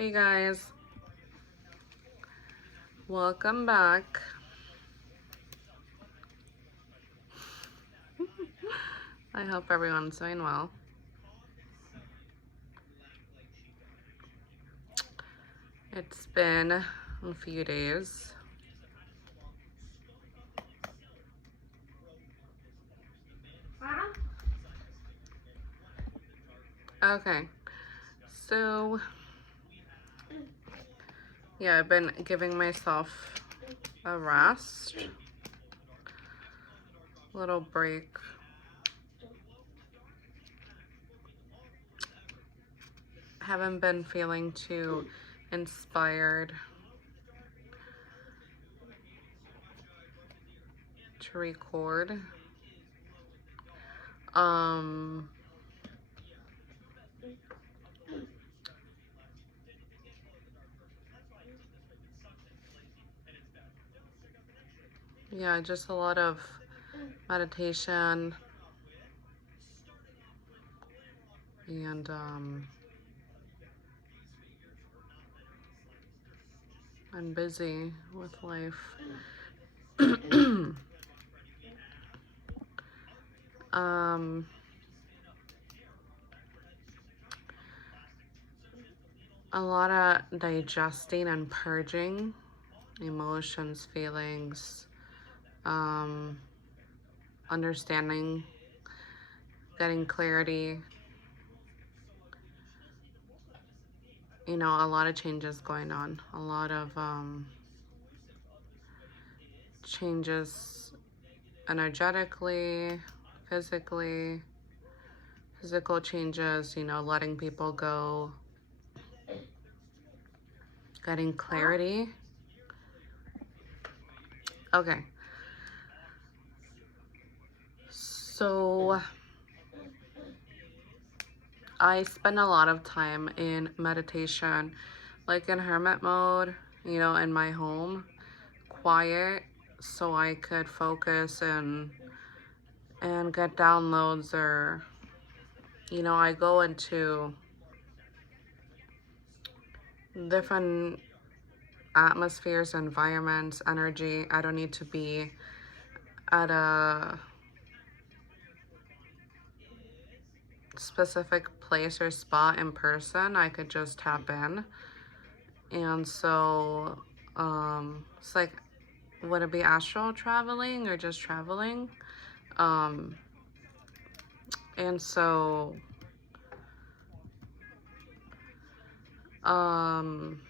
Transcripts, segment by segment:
Hey guys, welcome back. I hope everyone's doing well. It's been a few days. Okay, so yeah, I've been giving myself a rest, little break. Haven't been feeling too inspired to record. Um, yeah, just a lot of meditation and I'm busy with life. um, a lot of digesting and purging emotions, feelings, understanding, getting clarity. You know, a lot of changes going on, a lot of changes energetically, physically, physical changes, you know, letting people go, getting clarity. Okay. So I spend a lot of time in meditation, like in hermit mode, you know, in my home, quiet, so I could focus and get downloads, or you know, I go into different atmospheres, environments, energy. I don't need to be at a specific place or spot in person. I could just tap in. And so it's like, would it be astral traveling or just traveling? um and so um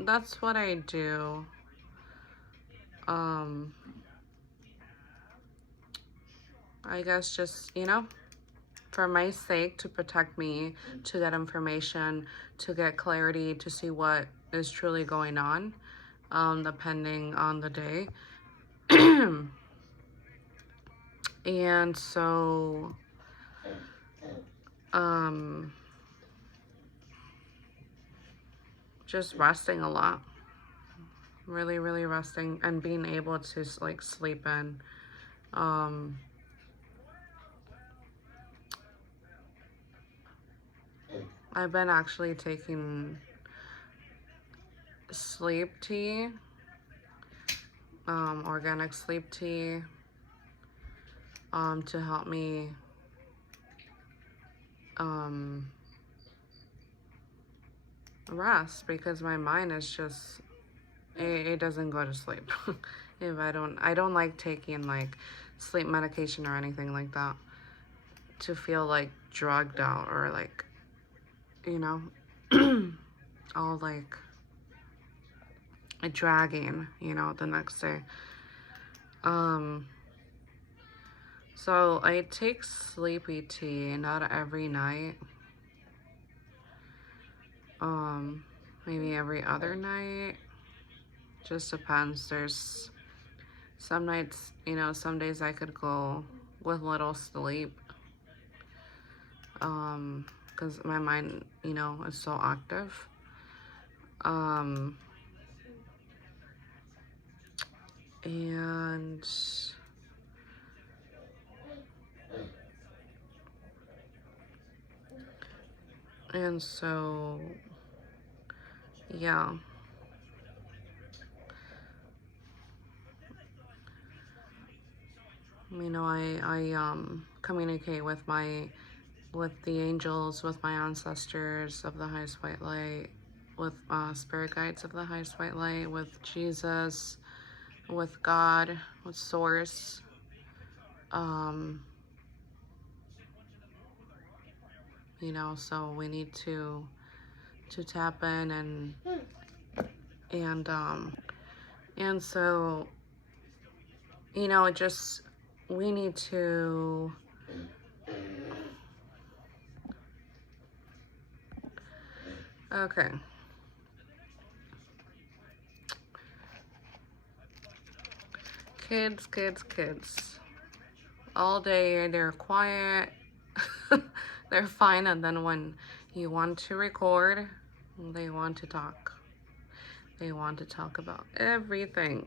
that's what I do. um I guess just, you know, for my sake, to protect me, to get information, to get clarity, to see what is truly going on, depending on the day. And so, um, just resting a lot, really, really resting and being able to like sleep in. Um, I've been actually taking sleep tea, organic sleep tea, to help me rest, because my mind is just, it doesn't go to sleep. If I don't like taking like sleep medication or anything like that to feel like drugged out, or like, you know, all like dragging, you know, the next day. So I take sleepy tea, not every night. Maybe every other night. Just depends. There's some nights, you know, some days I could go with little sleep. Because my mind, you know, is so active. And And so, yeah. You know, I communicate with the angels, with my ancestors of the highest white light, with spirit guides of the highest white light, with Jesus, with God, with Source. You know, so we need to tap in and so, you know, it just, we need to, okay. Kids. All day they're quiet, they're fine, and then when you want to record, they want to talk. They want to talk about everything.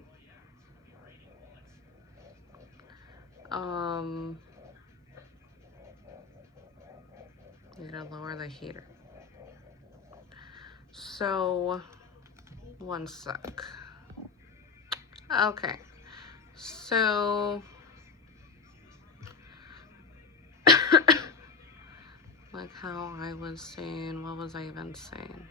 Need to lower the heater. So, one sec. Okay, so like how I was saying, what was I even saying?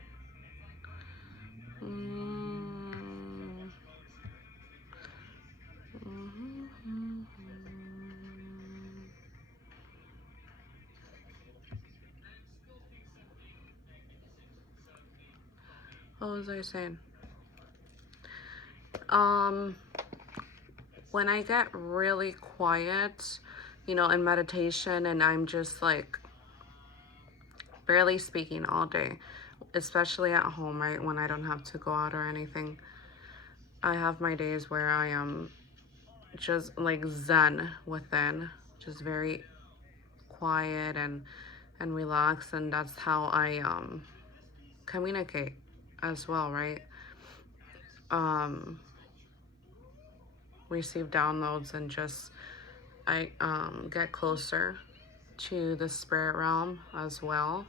What was I saying? When I get really quiet, you know, in meditation, and I'm just like barely speaking all day, especially at home, right, when I don't have to go out or anything, I have my days where I am just like zen within, just very quiet and relaxed, and that's how I communicate as well, right? Receive downloads, and just I get closer to the spirit realm as well,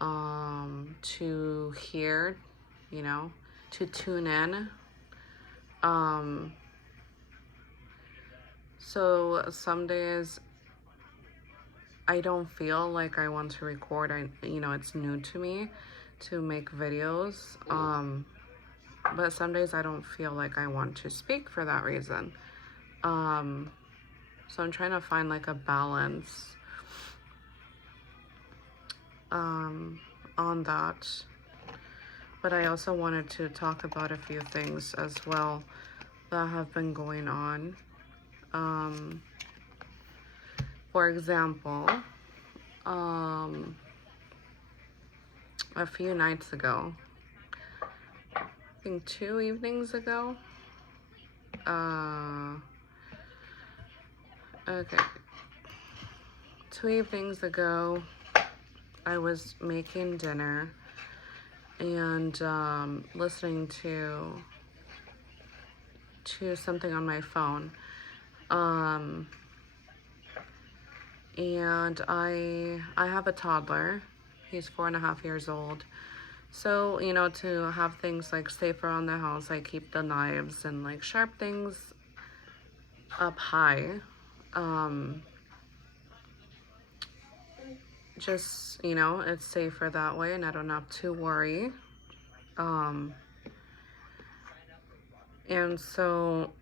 to hear, you know, to tune in. So some days I don't feel like I want to record. You know, it's new to me to make videos. But some days I don't feel like I want to speak for that reason. So I'm trying to find like a balance on that. But I also wanted to talk about a few things as well that have been going on. For example, a few nights ago, I think 2 evenings ago, okay, 2 evenings ago, I was making dinner and listening to something on my phone. And I have a toddler. He's 4.5 years old. So, you know, to have things like safe around the house, I keep the knives and like sharp things up high. Just, you know, it's safer that way, and I don't have to worry. And so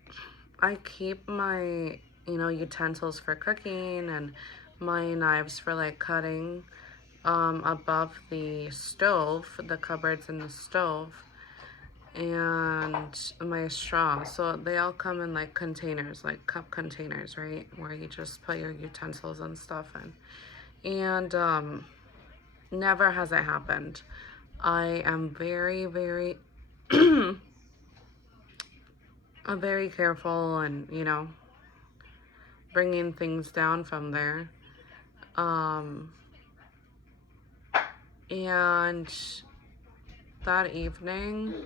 I keep my, you know, utensils for cooking and my knives for like cutting above the stove, the cupboards in the stove, and my straw. So they all come in like containers, like cup containers, right? Where you just put your utensils and stuff in. And never has it happened. I am very, very, I'm very careful, and, you know, bringing things down from there. And that evening,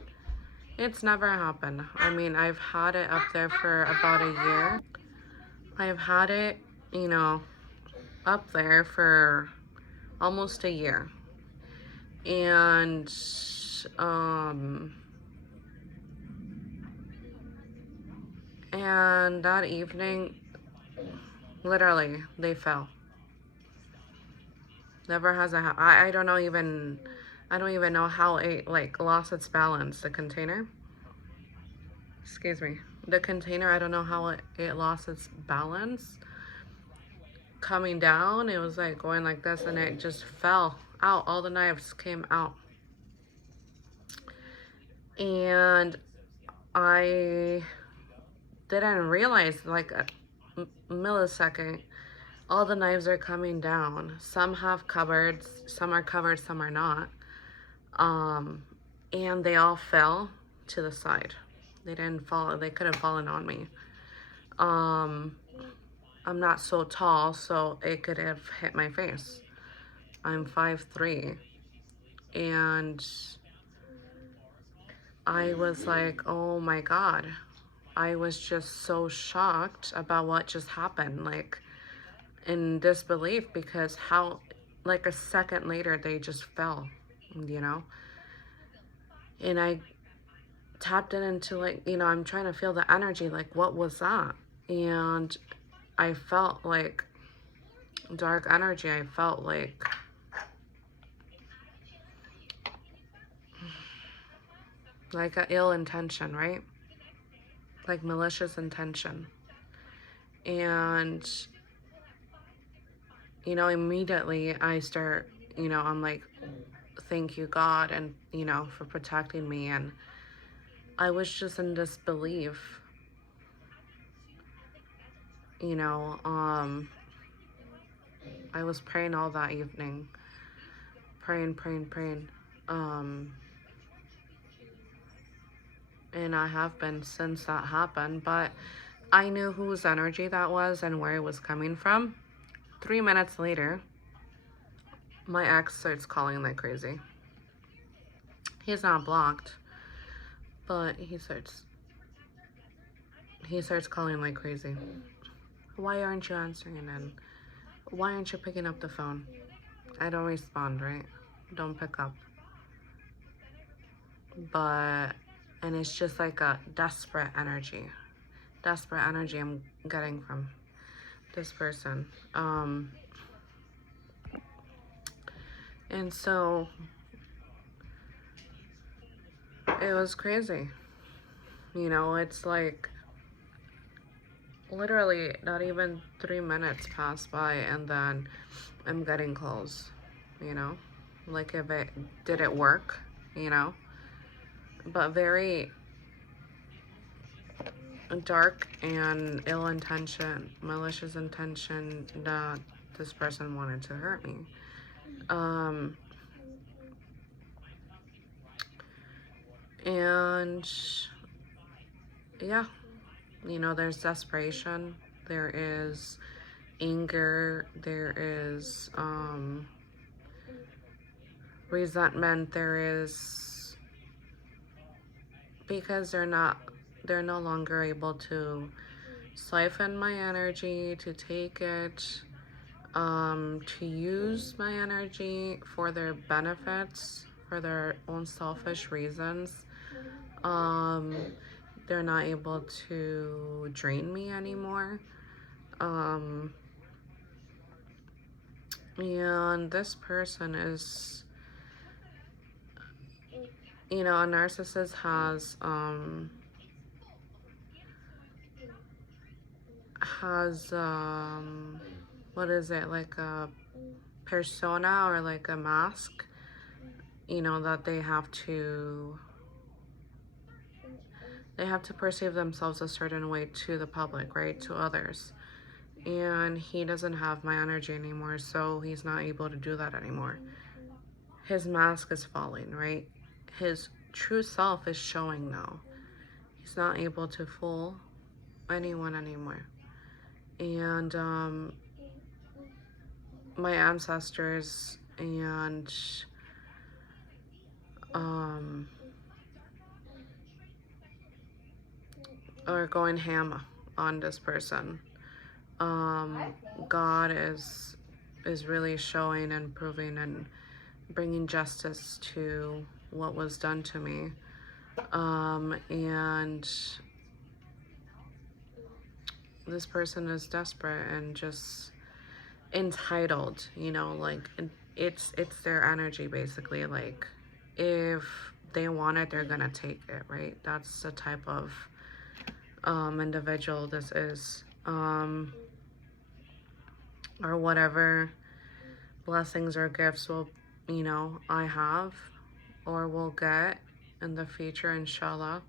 it's never happened. I mean, I've had it up there for about a year. I've had it, you know, up there for almost a year. And um and that evening, literally, they fell. Never has a I don't know even, I don't even know how it like lost its balance. The container, excuse me, the container, I don't know how it lost its balance coming down. It was like going like this and it just fell out. All the knives came out. And I didn't realize, like a millisecond, all the knives are coming down. Some have cupboards, some are covered, some are not. And they all fell to the side. They didn't fall, they could have fallen on me. I'm not so tall, so it could have hit my face. I'm 5'3", and I was like, oh my God. I was just so shocked about what just happened, like in disbelief, because how, like a second later, they just fell, you know? And I tapped it into, like, you know, I'm trying to feel the energy, like, what was that? And I felt like dark energy. I felt like a ill intention, right? Like malicious intention. And, you know, immediately I start, you know, I'm like, thank you, God, and, you know, for protecting me. And I was just in disbelief, you know. I was praying all that evening, praying. And I have been since that happened, but I knew whose energy that was and where it was coming from. 3 minutes later, my ex starts calling like crazy. He's not blocked, but he starts calling like crazy. Why aren't you answering? And why aren't you picking up the phone? I don't respond, right? Don't pick up. But, and it's just like a desperate energy I'm getting from this person. And so it was crazy. You know, it's like literally not even 3 minutes pass by and then I'm getting calls, you know, like if it did it work, you know, but very dark and ill intention, malicious intention that this person wanted to hurt me. And yeah, you know, there's desperation, there is anger, there is resentment, there is, because they're no longer able to siphon my energy, to take it, to use my energy for their benefits, for their own selfish reasons. They're not able to drain me anymore. And this person is, you know, a narcissist has what is it, like a persona or like a mask, you know, that they have to perceive themselves a certain way to the public, right, to others. And he doesn't have my energy anymore, so he's not able to do that anymore. His mask is falling, right? His true self is showing now. He's not able to fool anyone anymore. And my ancestors and are going ham on this person. God is really showing and proving and bringing justice to what was done to me. And this person is desperate and just entitled, you know, like it's their energy basically. Like if they want it, they're gonna take it, right? That's the type of individual this is. Or whatever blessings or gifts will, you know, I have or will get in the future, inshallah.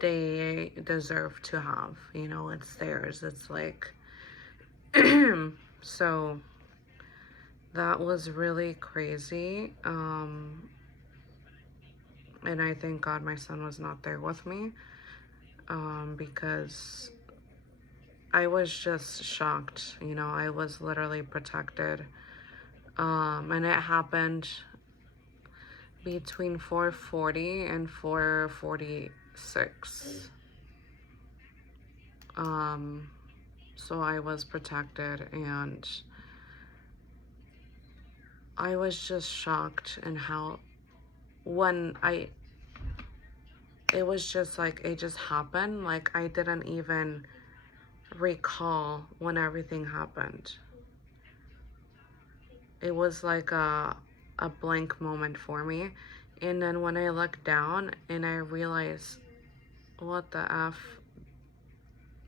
They deserve to have, you know, it's theirs. It's like so that was really crazy. And I thank God my son was not there with me, because I was just shocked. You know, I was literally protected. And it happened between 4:40 and 4:46. So I was protected, and I was just shocked in how it was just like it just happened. Like I didn't even recall when everything happened. It was like a blank moment for me. And then when I looked down and I realized, what the F?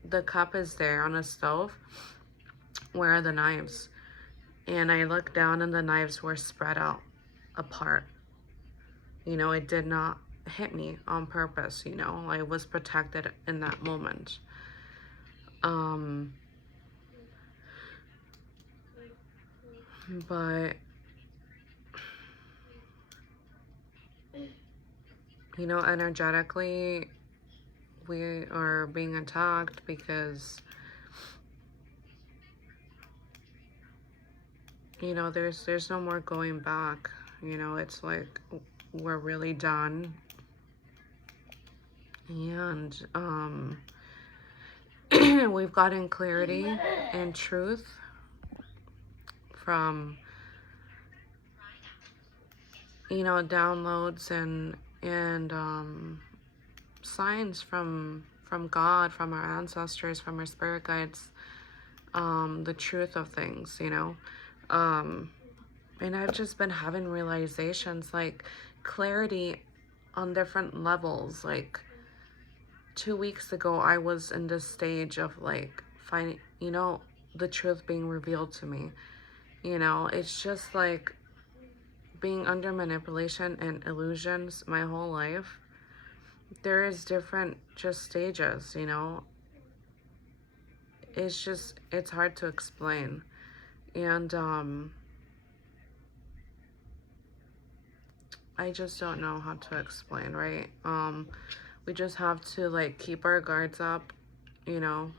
The cup is there on a stove. Where are the knives? And I looked down and the knives were spread out apart. You know, it did not hit me on purpose, you know. I was protected in that moment. But you know, energetically we are being attacked because, you know, there's no more going back. You know, it's like we're really done. And we've gotten clarity and truth from, you know, downloads and signs from God, from our ancestors, from our spirit guides, the truth of things, you know. And I've just been having realizations, like clarity on different levels. Like 2 weeks ago, I was in this stage of like finding, you know, the truth being revealed to me. You know, it's just like being under manipulation and illusions my whole life. There is different just stages, you know. It's hard to explain. And I just don't know how to explain, right? We just have to like keep our guards up, you know,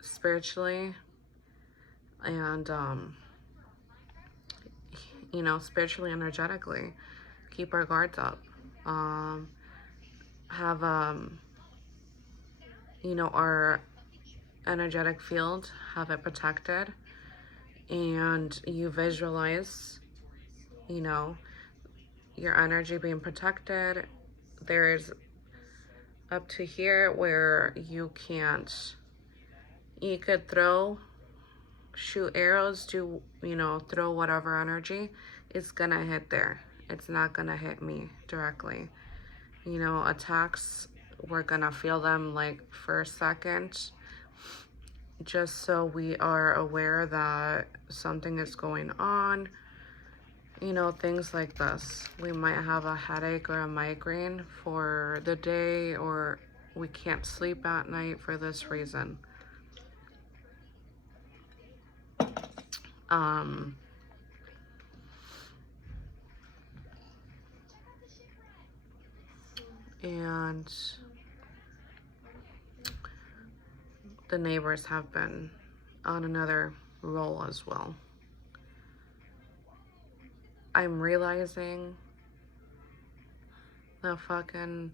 spiritually, and you know, spiritually, energetically, keep our guards up. Have you know, our energetic field, have it protected, and you visualize, you know, your energy being protected. There's up to here where you could shoot arrows, do, you know, throw whatever energy, it's gonna hit there. It's not gonna hit me directly. You know, attacks, we're gonna feel them like for a second, just so we are aware that something is going on. You know, things like this. We might have a headache or a migraine for the day, or we can't sleep at night for this reason. And the neighbors have been on another roll as well. I'm realizing the fucking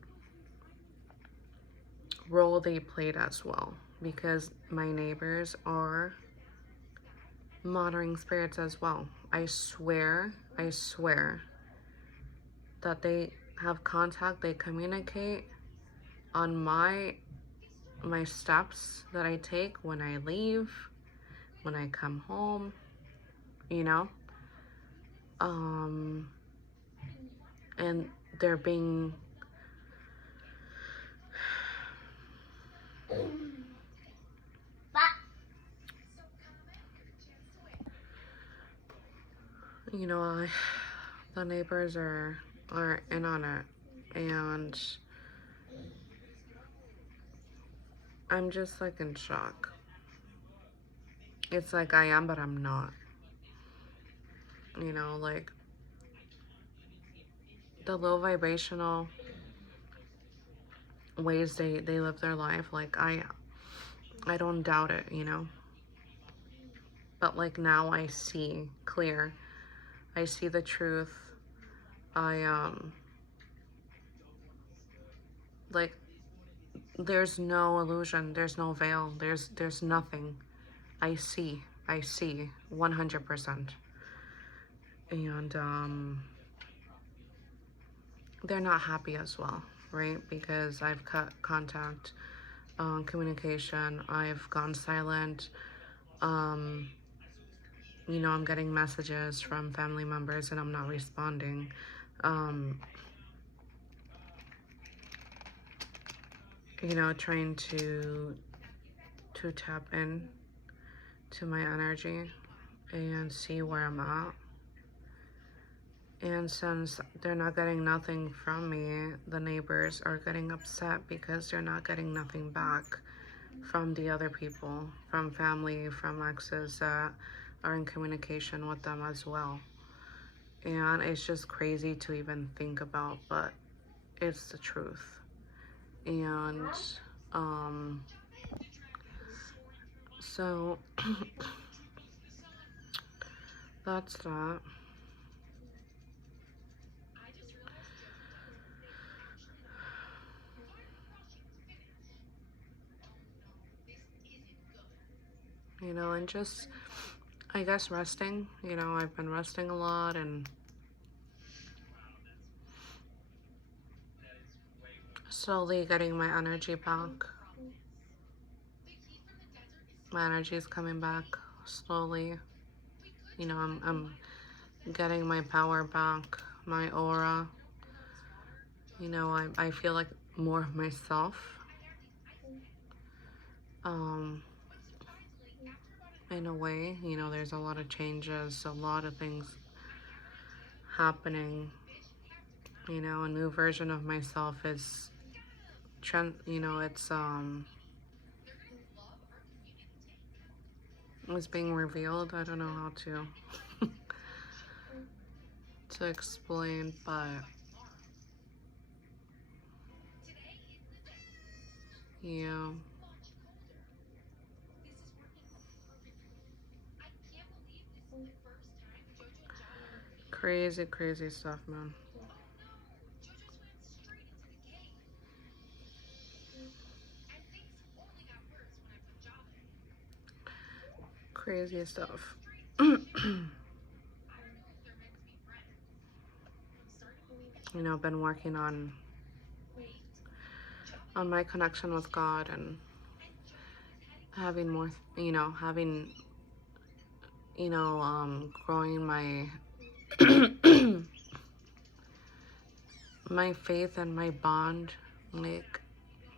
role they played as well, because my neighbors are monitoring spirits as well. I swear that they have contact, they communicate on my steps that I take when I leave, when I come home, you know? And they're being you know, the neighbors are in on it, and I'm just like in shock. It's like I am, but I'm not. You know, like the low vibrational ways they live their life, like I don't doubt it, you know. But like now I see clear. I see the truth. I like there's no illusion, there's no veil, there's nothing. I see 100%. And they're not happy as well, right? Because I've cut contact, communication, I've gone silent. You know, I'm getting messages from family members and I'm not responding. You know, trying to tap in to my energy and see where I'm at. And since they're not getting nothing from me, the neighbors are getting upset because they're not getting nothing back from the other people, from family, from exes that are in communication with them as well. And it's just crazy to even think about, but it's the truth. And so that's that. You know, and just, I guess, resting. You know, I've been resting a lot and slowly getting my energy back. My energy is coming back slowly. You know, I'm getting my power back, my aura. You know, I feel like more of myself. In a way, you know, there's a lot of changes, a lot of things happening. You know, a new version of myself is you know, it's being revealed. I don't know how to explain, but yeah. Crazy stuff, man. Crazy stuff. You know, I've been working on my connection with God and having more, you know, growing my my faith and my bond, like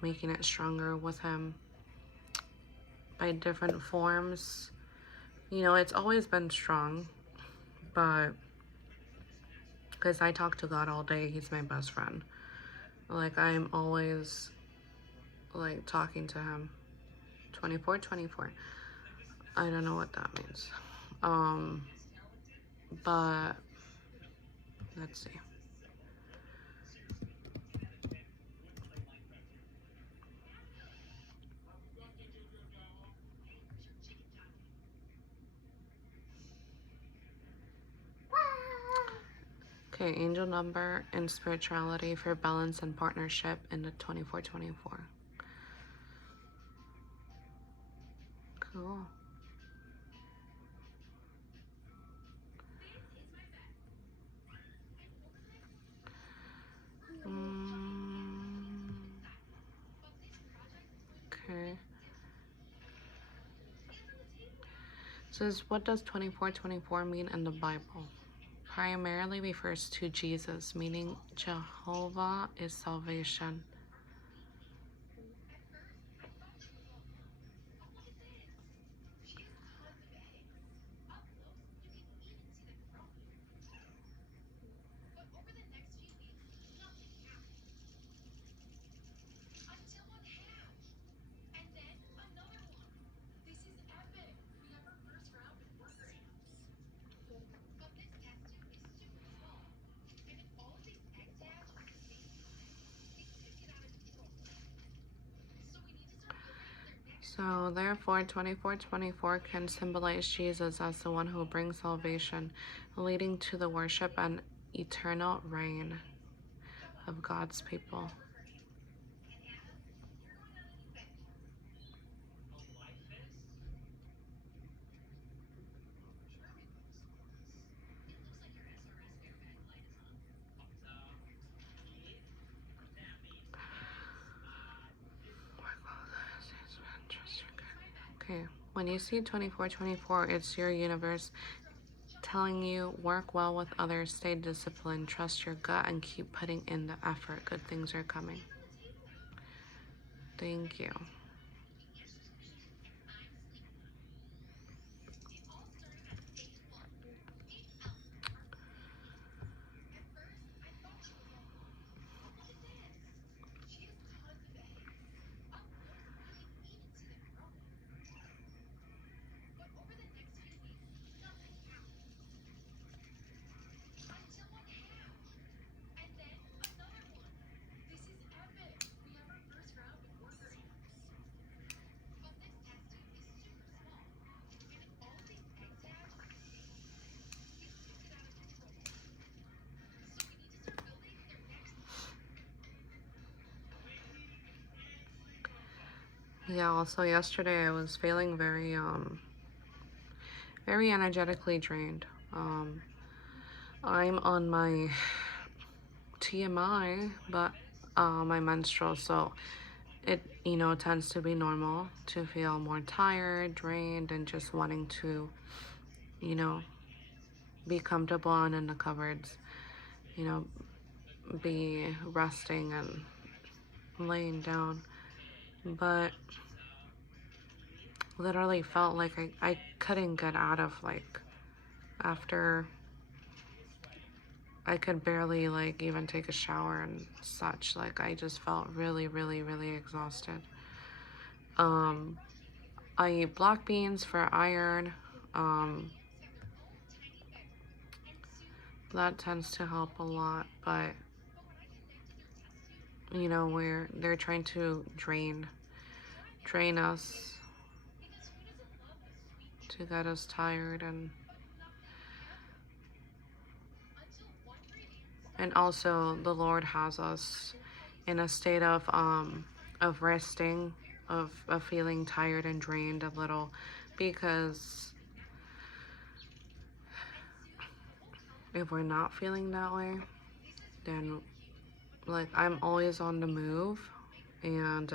making it stronger with Him by different forms. You know, it's always been strong, but because I talk to God all day, He's my best friend. Like, I'm always like talking to Him 24/24. I don't know what that means. But let's see. Okay, angel number and spirituality for balance and partnership in the 24/24. Cool. Says, what does 24:24 mean in the Bible? Primarily refers to Jesus, meaning Jehovah is salvation. So therefore 24:24 can symbolize Jesus as the one who brings salvation, leading to the worship and eternal reign of God's people. Okay, when you see 24:24, it's your universe telling you work well with others, stay disciplined, trust your gut, and keep putting in the effort. Good things are coming. Thank you. Yeah, also yesterday I was feeling very energetically drained. I'm on my TMI, but my menstrual, so it, tends to be normal to feel more tired, drained, and just wanting to, you know, be comfortable and in the cupboards, you know, be resting and laying down. But literally felt like I couldn't get out of, like, after I could barely, like, even take a shower and such. Like, I just felt really, really, really exhausted. I eat black beans for iron. That tends to help a lot, but where they're trying to drain us to get us tired, and also the Lord has us in a state of resting, of feeling tired and drained a little, because if we're not feeling that way, then, like, I'm always on the move, and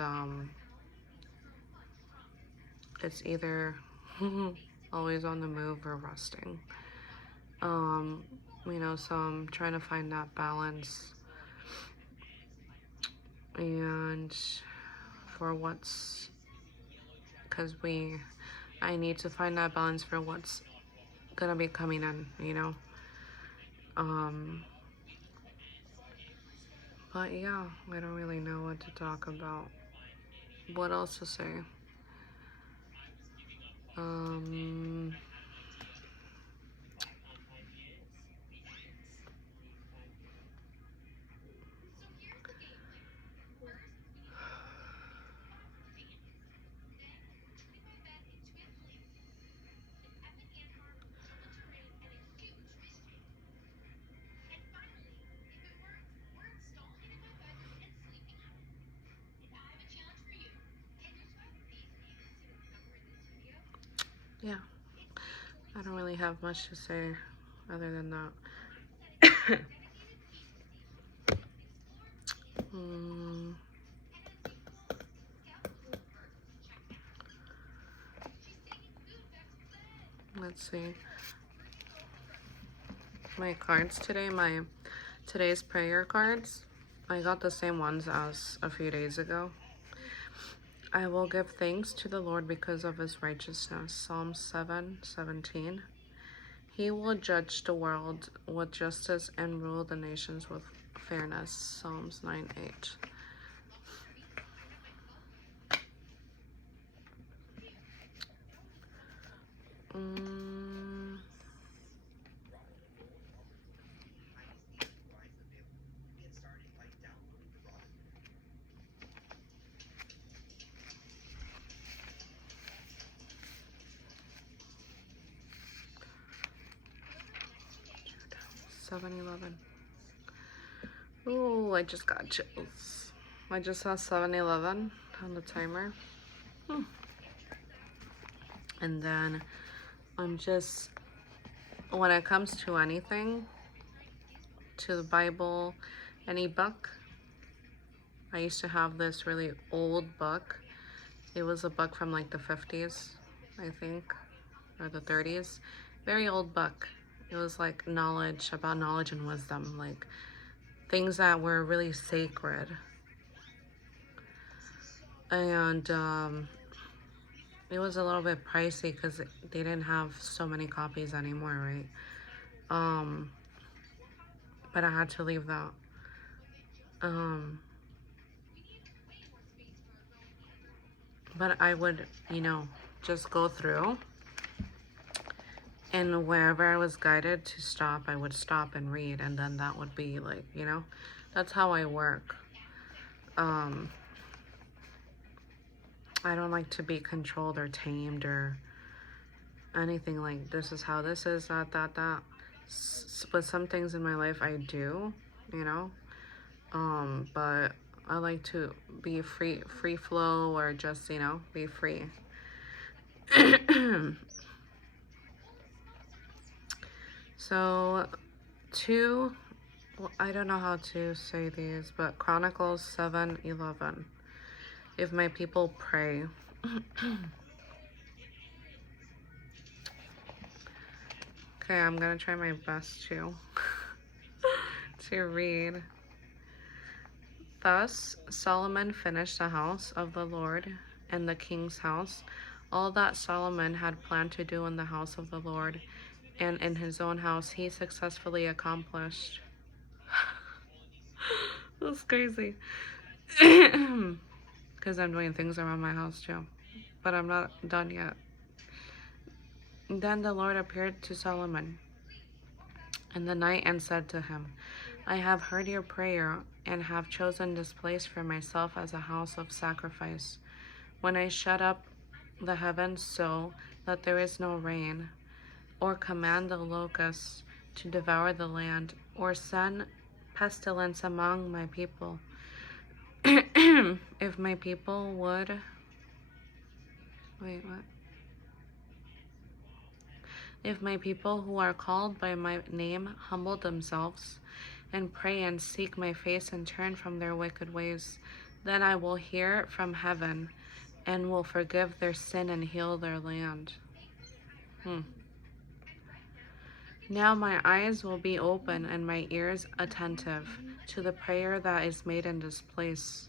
it's either always on the move or resting. So I'm trying to find that balance, and for because I need to find that balance for what's gonna be coming in. But yeah, I don't really know what to talk about. What else to say? Yeah, I don't really have much to say other than that. Let's see. My cards today, today's prayer cards. I got the same ones as a few days ago. I will give thanks to the Lord because of his righteousness. Psalm 7:17. He will judge the world with justice and rule the nations with fairness. Psalms 9:8. Seven 7-Eleven. Oh, I just got chills. I just saw 7-Eleven on the timer. And then I'm just, when it comes to anything, to the Bible, any book, I used to have this really old book. It was a book from like the 50s, I think, or the 30s. Very old book. It was like about knowledge and wisdom, like things that were really sacred. And it was a little bit pricey because they didn't have so many copies anymore, right? But I had to leave that. But I would, just go through, and wherever I was guided to stop, I would stop and read, and then that would be like, that's how I work. I don't like to be controlled or tamed or anything like this is how this is, that. But some things in my life I do, but I like to be free flow, or just, be free. So, I don't know how to say these, but Chronicles 7:11. If my people pray. Okay, I'm gonna try my best to read. Thus Solomon finished the house of the Lord and the king's house, all that Solomon had planned to do in the house of the Lord and in his own house he successfully accomplished. That's crazy. Because I'm doing things around my house too. But I'm not done yet. Then the Lord appeared to Solomon in the night and said to him, I have heard your prayer and have chosen this place for myself as a house of sacrifice. When I shut up the heavens so that there is no rain, or command the locusts to devour the land, or send pestilence among my people, if my people would... Wait, what? If my people who are called by my name humble themselves and pray and seek my face and turn from their wicked ways, then I will hear from heaven and will forgive their sin and heal their land. Now my eyes will be open and my ears attentive to the prayer that is made in this place.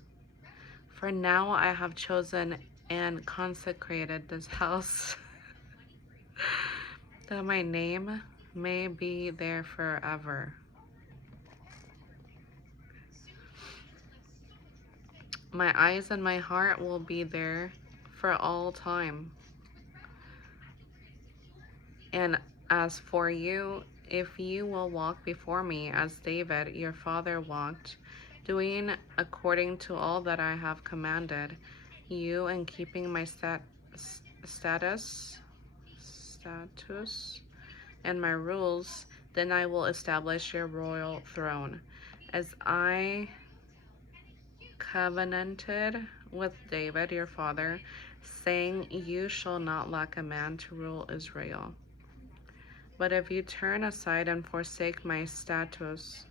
For now I have chosen and consecrated this house that my name may be there forever. My eyes and my heart will be there for all time. And as for you, if you will walk before me as David your father walked, doing according to all that I have commanded you and keeping my status and my rules, then I will establish your royal throne, as I covenanted with David your father, saying, you shall not lack a man to rule Israel. But if you turn aside and forsake my statutes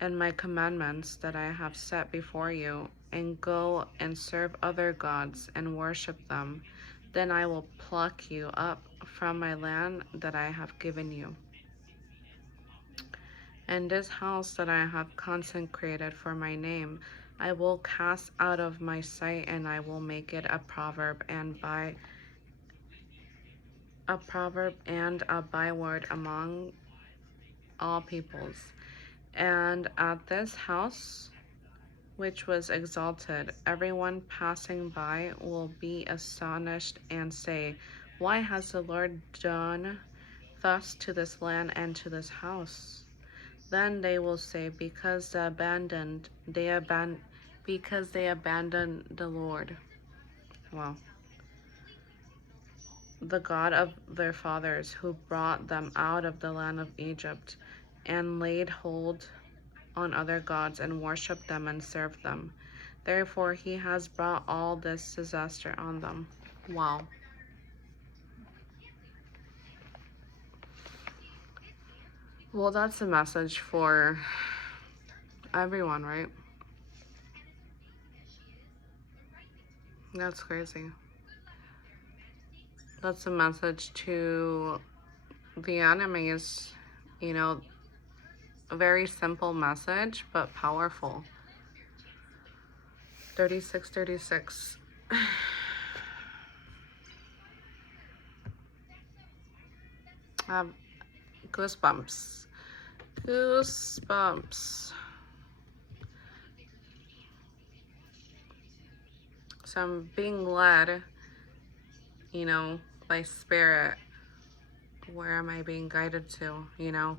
and my commandments that I have set before you, and go and serve other gods and worship them, then I will pluck you up from my land that I have given you. And this house that I have consecrated for my name, I will cast out of my sight, and I will make it a proverb and a byword among all peoples. And at this house, which was exalted, everyone passing by will be astonished and say, why has the Lord done thus to this land and to this house? Then they will say, because they abandoned the Lord, well, the God of their fathers, who brought them out of the land of Egypt, and laid hold on other gods and worshipped them and served them. Therefore he has brought all this disaster on them. Wow. Well, that's a message for everyone, right? That's crazy. That's a message to the enemies, you know, a very simple message, but powerful. 36:36. Goosebumps. Goosebumps. So I'm being led, you know, by spirit. Where am I being guided to? You know,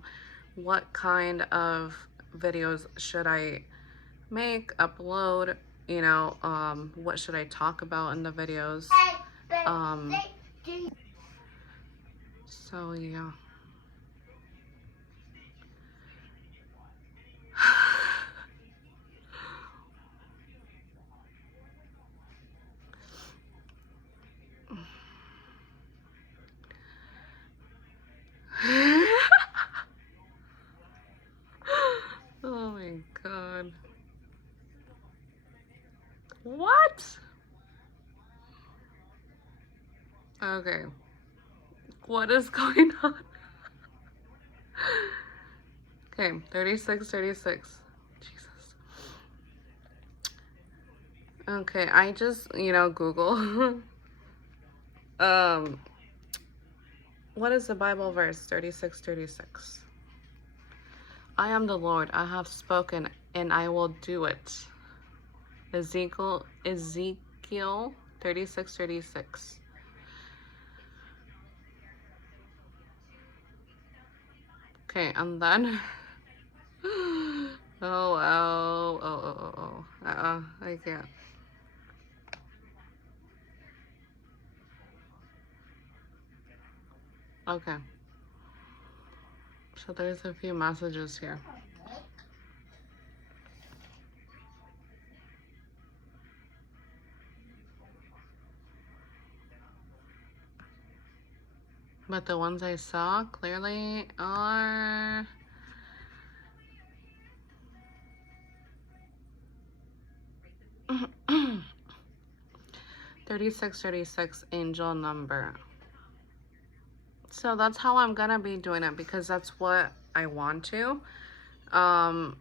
what kind of videos should I make, upload? You know, what should I talk about in the videos? So yeah. Oh my God. What? Okay. What is going on? Okay, 36:36. Jesus. Okay, I just, you know, Google. What is the Bible verse? 36:36. I am the Lord, I have spoken, and I will do it. Ezekiel 36:36. Okay, and then I can't. Okay. So there's a few messages here. But the ones I saw clearly are 36:36 angel number. So that's how I'm gonna be doing it, because that's what I want to. The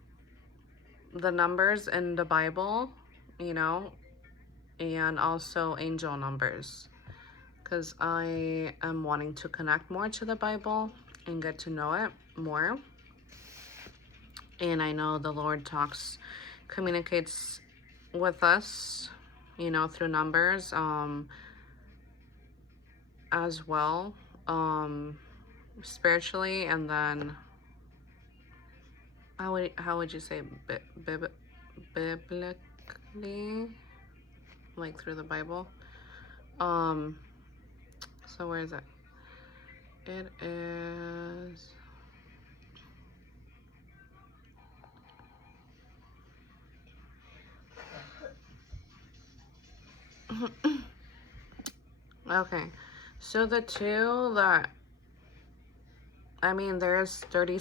numbers in the Bible, you know, and also angel numbers, because I am wanting to connect more to the Bible and get to know it more. And I know the Lord communicates with us, you know, through numbers, as well, spiritually, and then how would you say biblically, like through the Bible. So where is it? It is okay. So the two that, I mean, there's 30,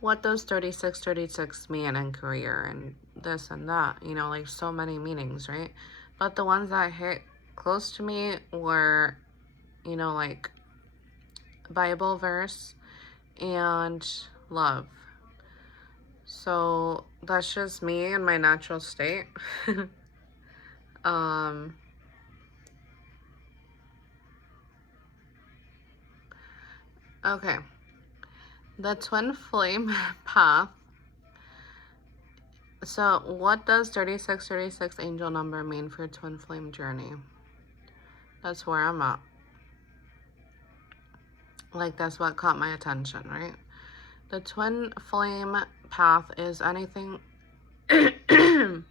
what does 36:36 mean in career and this and that, you know, like so many meanings, right? But the ones that hit close to me were, you know, like Bible verse and love. So that's just me in my natural state. um okay, the twin flame path. So what does 3636 angel number mean for your twin flame journey? That's where I'm at. Like, that's what caught my attention, right? The twin flame path is anything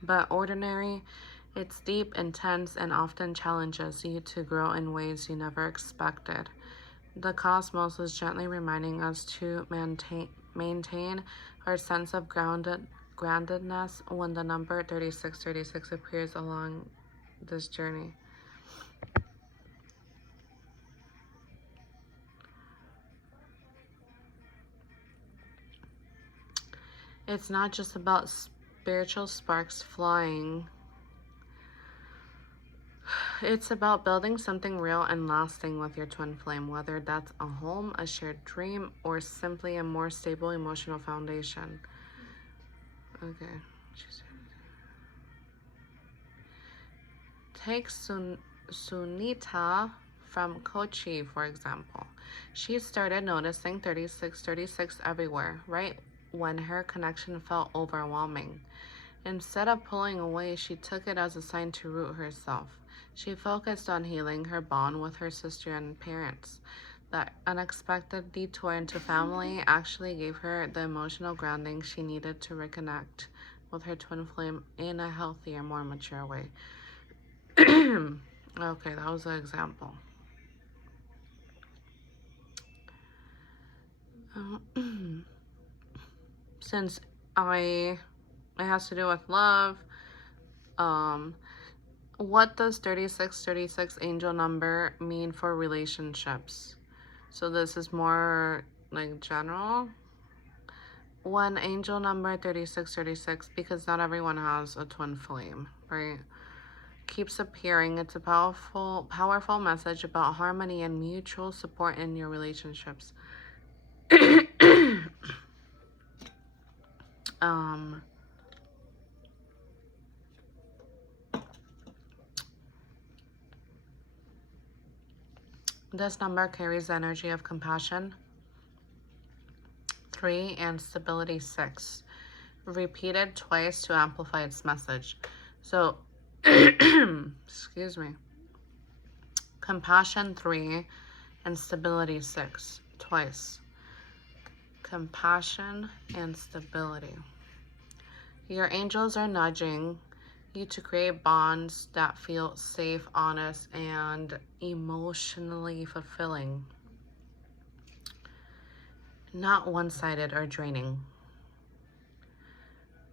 but ordinary. It's deep, intense, and often challenges you to grow in ways you never expected. The cosmos is gently reminding us to maintain our sense of groundedness when the number 3636 appears along this journey. It's not just about spiritual sparks flying. It's about building something real and lasting with your twin flame, whether that's a home, a shared dream, or simply a more stable emotional foundation. Okay. Take Sunita from Kochi, for example. She started noticing 3636 everywhere, right when her connection felt overwhelming. Instead of pulling away, she took it as a sign to root herself. She focused on healing her bond with her sister and parents. That unexpected detour into family actually gave her the emotional grounding she needed to reconnect with her twin flame in a healthier, more mature way. Okay, that was an example. Since it has to do with love, what does 3636 angel number mean for relationships? So this is more like general. When angel number 3636, because not everyone has a twin flame, right, keeps appearing, it's a powerful message about harmony and mutual support in your relationships. This number carries the energy of compassion, 3, and stability, 6, repeated twice to amplify its message. So, excuse me, compassion, 3, and stability, 6, twice. Compassion and stability. Your angels are nudging you to create bonds that feel safe, honest, and emotionally fulfilling. Not one-sided or draining.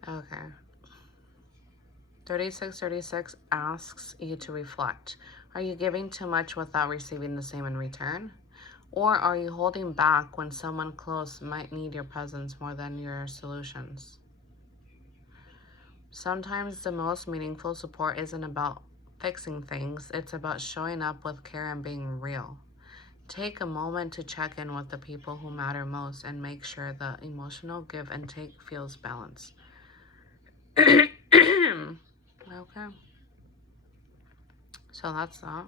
Okay. 3636 asks you to reflect. Are you giving too much without receiving the same in return? Or are you holding back when someone close might need your presence more than your solutions? Sometimes the most meaningful support isn't about fixing things, it's about showing up with care and being real. Take a moment to check in with the people who matter most and make sure the emotional give and take feels balanced. Okay. So that's that.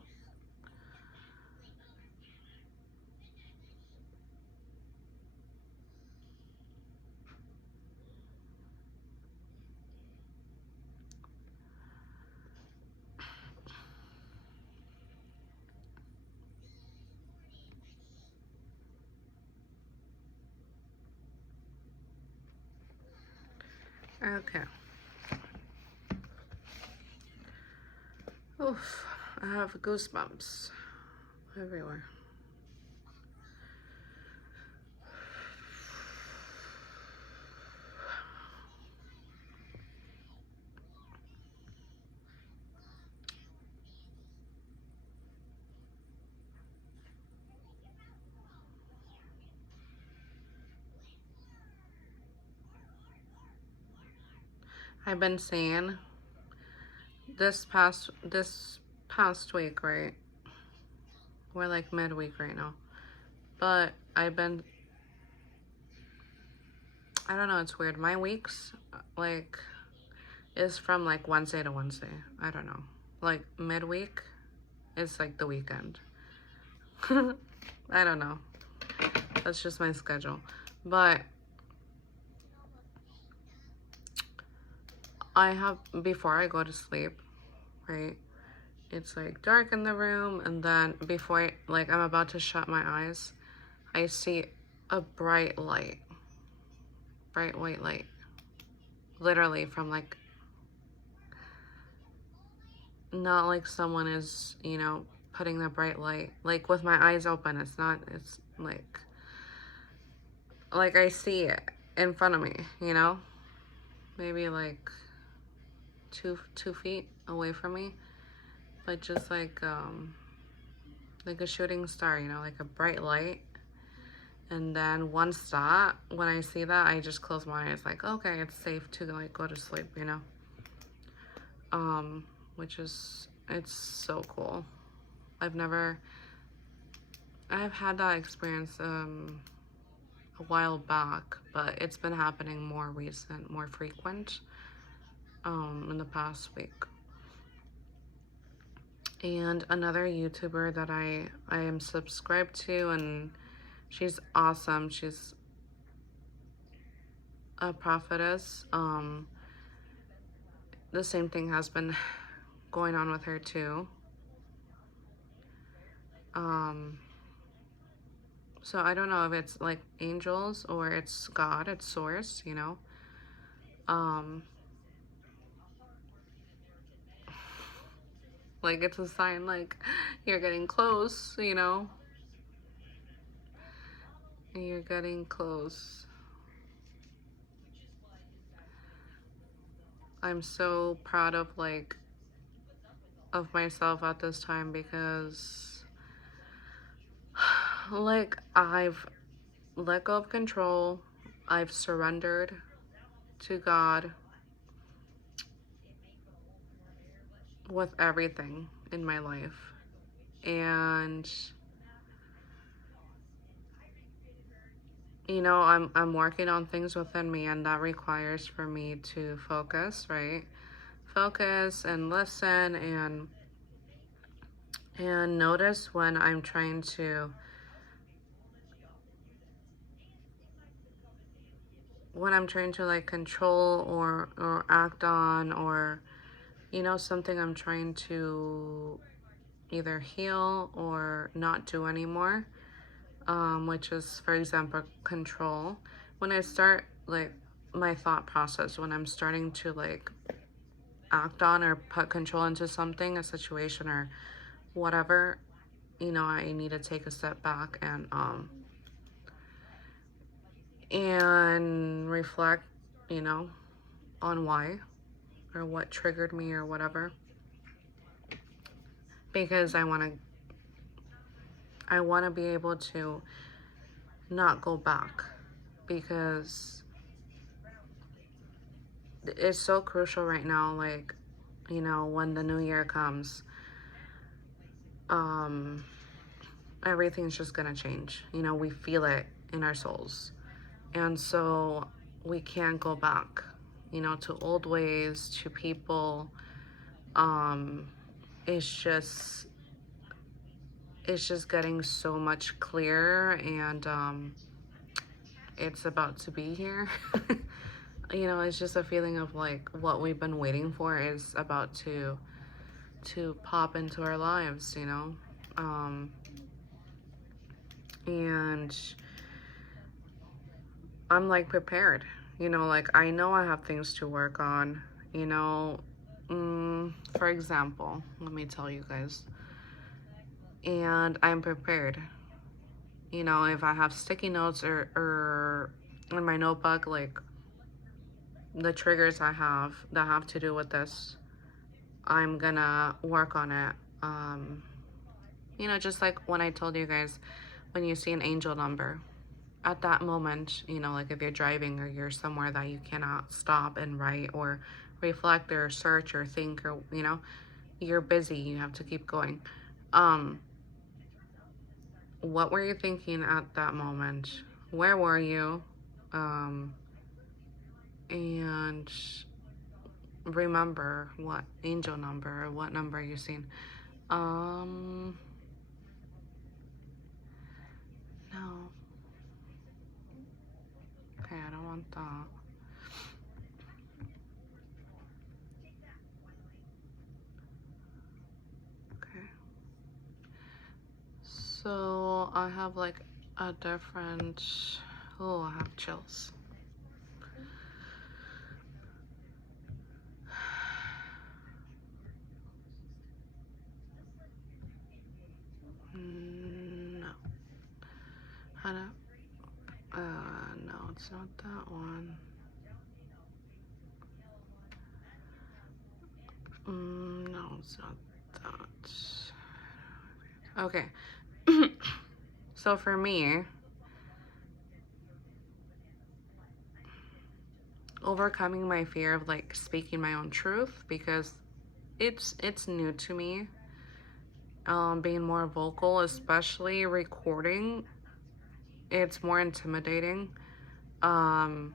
Okay. Oof. I have goosebumps everywhere. I've been saying this past week, right? We're like midweek right now. But I've been, I don't know, it's weird. My weeks, like, is from like Wednesday to Wednesday. I don't know. Like, midweek is like the weekend. I don't know. That's just my schedule. But I have, before I go to sleep, right? It's like dark in the room, and then before like I'm about to shut my eyes, I see a bright light, bright white light, literally from like, not like someone is, you know, putting the bright light, like with my eyes open. It's not, it's like I see it in front of me, you know, maybe like two feet away from me, but just like a shooting star, you know, like a bright light. And then once that, when I see that, I just close my eyes, like, okay, it's safe to like go to sleep, you know. Which is, it's so cool. I've had that experience a while back, but it's been happening more frequent in the past week. And another YouTuber that I am subscribed to, and she's awesome. She's a prophetess. The same thing has been going on with her too. So I don't know if it's like angels or it's God, it's source, you know. Like it's a sign like you're getting close, you know. You're getting close. I'm so proud of myself at this time, because like I've let go of control. I've surrendered to God with everything in my life. And you know, I'm working on things within me, and that requires for me to focus, right? Focus and listen and notice when I'm trying to like control or act on, or you know, something I'm trying to either heal or not do anymore, which is, for example, control. When I start like my thought process, when I'm starting to like act on or put control into something, a situation or whatever, you know, I need to take a step back and reflect, you know, on why or what triggered me or whatever, because I want to be able to not go back, because it's so crucial right now, like, you know, when the new year comes, everything's just gonna change. You know, we feel it in our souls. And so we can't go back, you know, to old ways, to people. It's just getting so much clearer, and it's about to be here. You know, it's just a feeling of like what we've been waiting for is about to pop into our lives, you know. And I'm like prepared, you know, like I know I have things to work on, you know. For example, let me tell you guys, and I'm prepared, you know, if I have sticky notes or in my notebook, like the triggers I have that have to do with this, I'm gonna work on it. You know, just like when I told you guys, when you see an angel number, at that moment, you know, like if you're driving or you're somewhere that you cannot stop and write or reflect or search or think, or, you know, you're busy, you have to keep going. What were you thinking at that moment? Where were you? Um, and remember what angel number or what number you seen. Um, no. Okay, I don't want that. Okay. So I have like a different, oh, I have chills. No. I don't, no, it's not that one. No, it's not that. Okay. So for me, overcoming my fear of like speaking my own truth, because it's new to me. Being more vocal, especially recording, it's more intimidating. Um,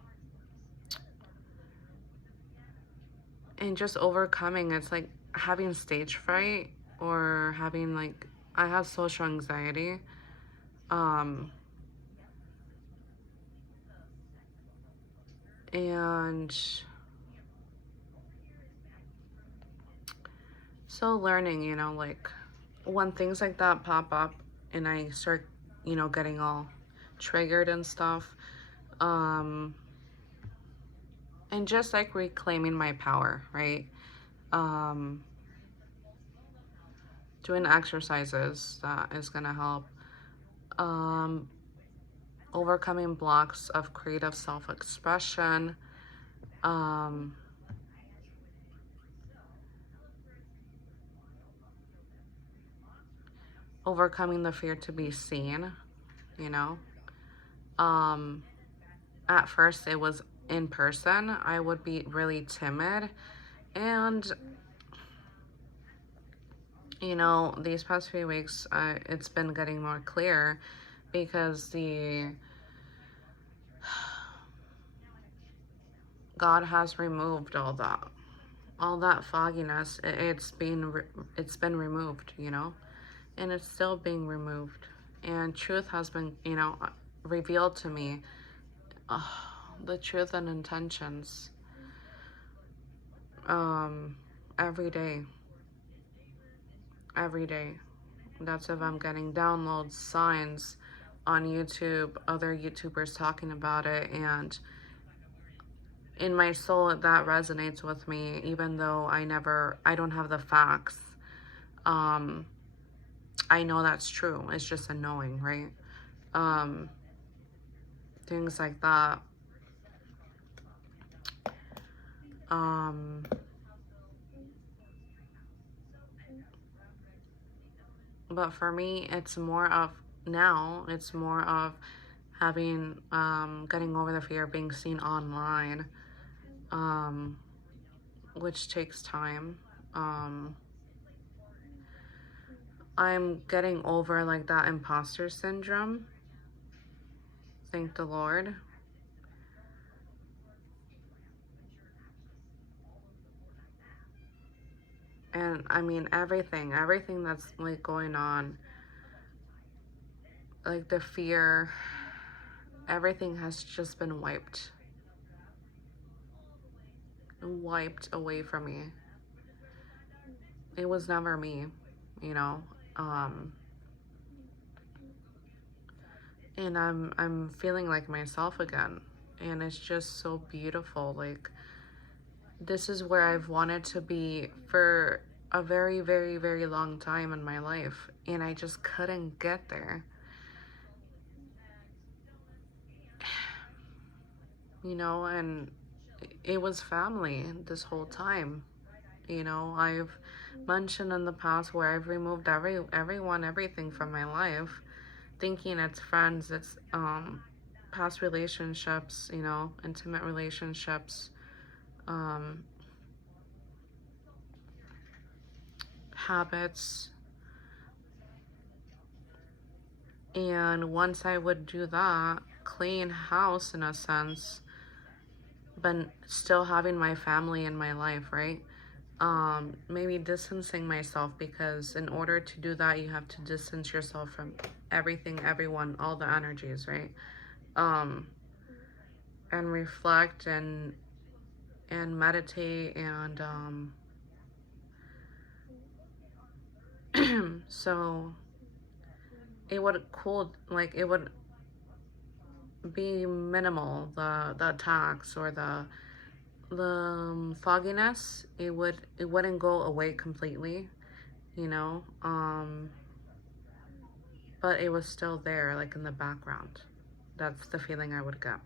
and just overcoming, it's like having stage fright or having like, I have social anxiety. Um, and so learning, you know, like when things like that pop up and I start, you know, getting all triggered and stuff, um, and just like reclaiming my power, right? Um, doing exercises that is gonna help. Um, overcoming blocks of creative self-expression. Um, overcoming the fear to be seen, you know. Um, at first it was in person. I would be really timid, and you know, these past few weeks, it's been getting more clear because God has removed all that fogginess. It's been removed, you know, and it's still being removed, and truth has been, you know, revealed to me. uh, the truth and intentions, um every day, every day. That's if I'm getting downloads, signs on YouTube, other YouTubers talking about it, and in my soul that resonates with me, even though I don't have the facts. um I know that's true. It's just a knowing, right? um Things like that. um but for me, it's more of, now it's more of having, getting over the fear of being seen online, um which takes time. um I'm getting over like that imposter syndrome, thank the Lord. And I mean, everything that's like going on, like the fear, everything has just been wiped away from me. It was never me, you know. um and I'm feeling like myself again, and it's just so beautiful. Like, this is where I've wanted to be for a very, very, very long time in my life, and I just couldn't get there. You know, and it was family this whole time. You know, I've mentioned in the past where I've removed everyone, everything from my life, thinking it's friends, it's past relationships, you know, intimate relationships. Um habits. And once I would do that, clean house in a sense, but still having my family in my life, right? Maybe distancing myself, because in order to do that, you have to distance yourself from everything, everyone, all the energies, right? And reflect and meditate and so it would cool, like it would be minimal, the attacks or the fogginess. It wouldn't go away completely, you know, but it was still there, like in the background. That's the feeling I would get.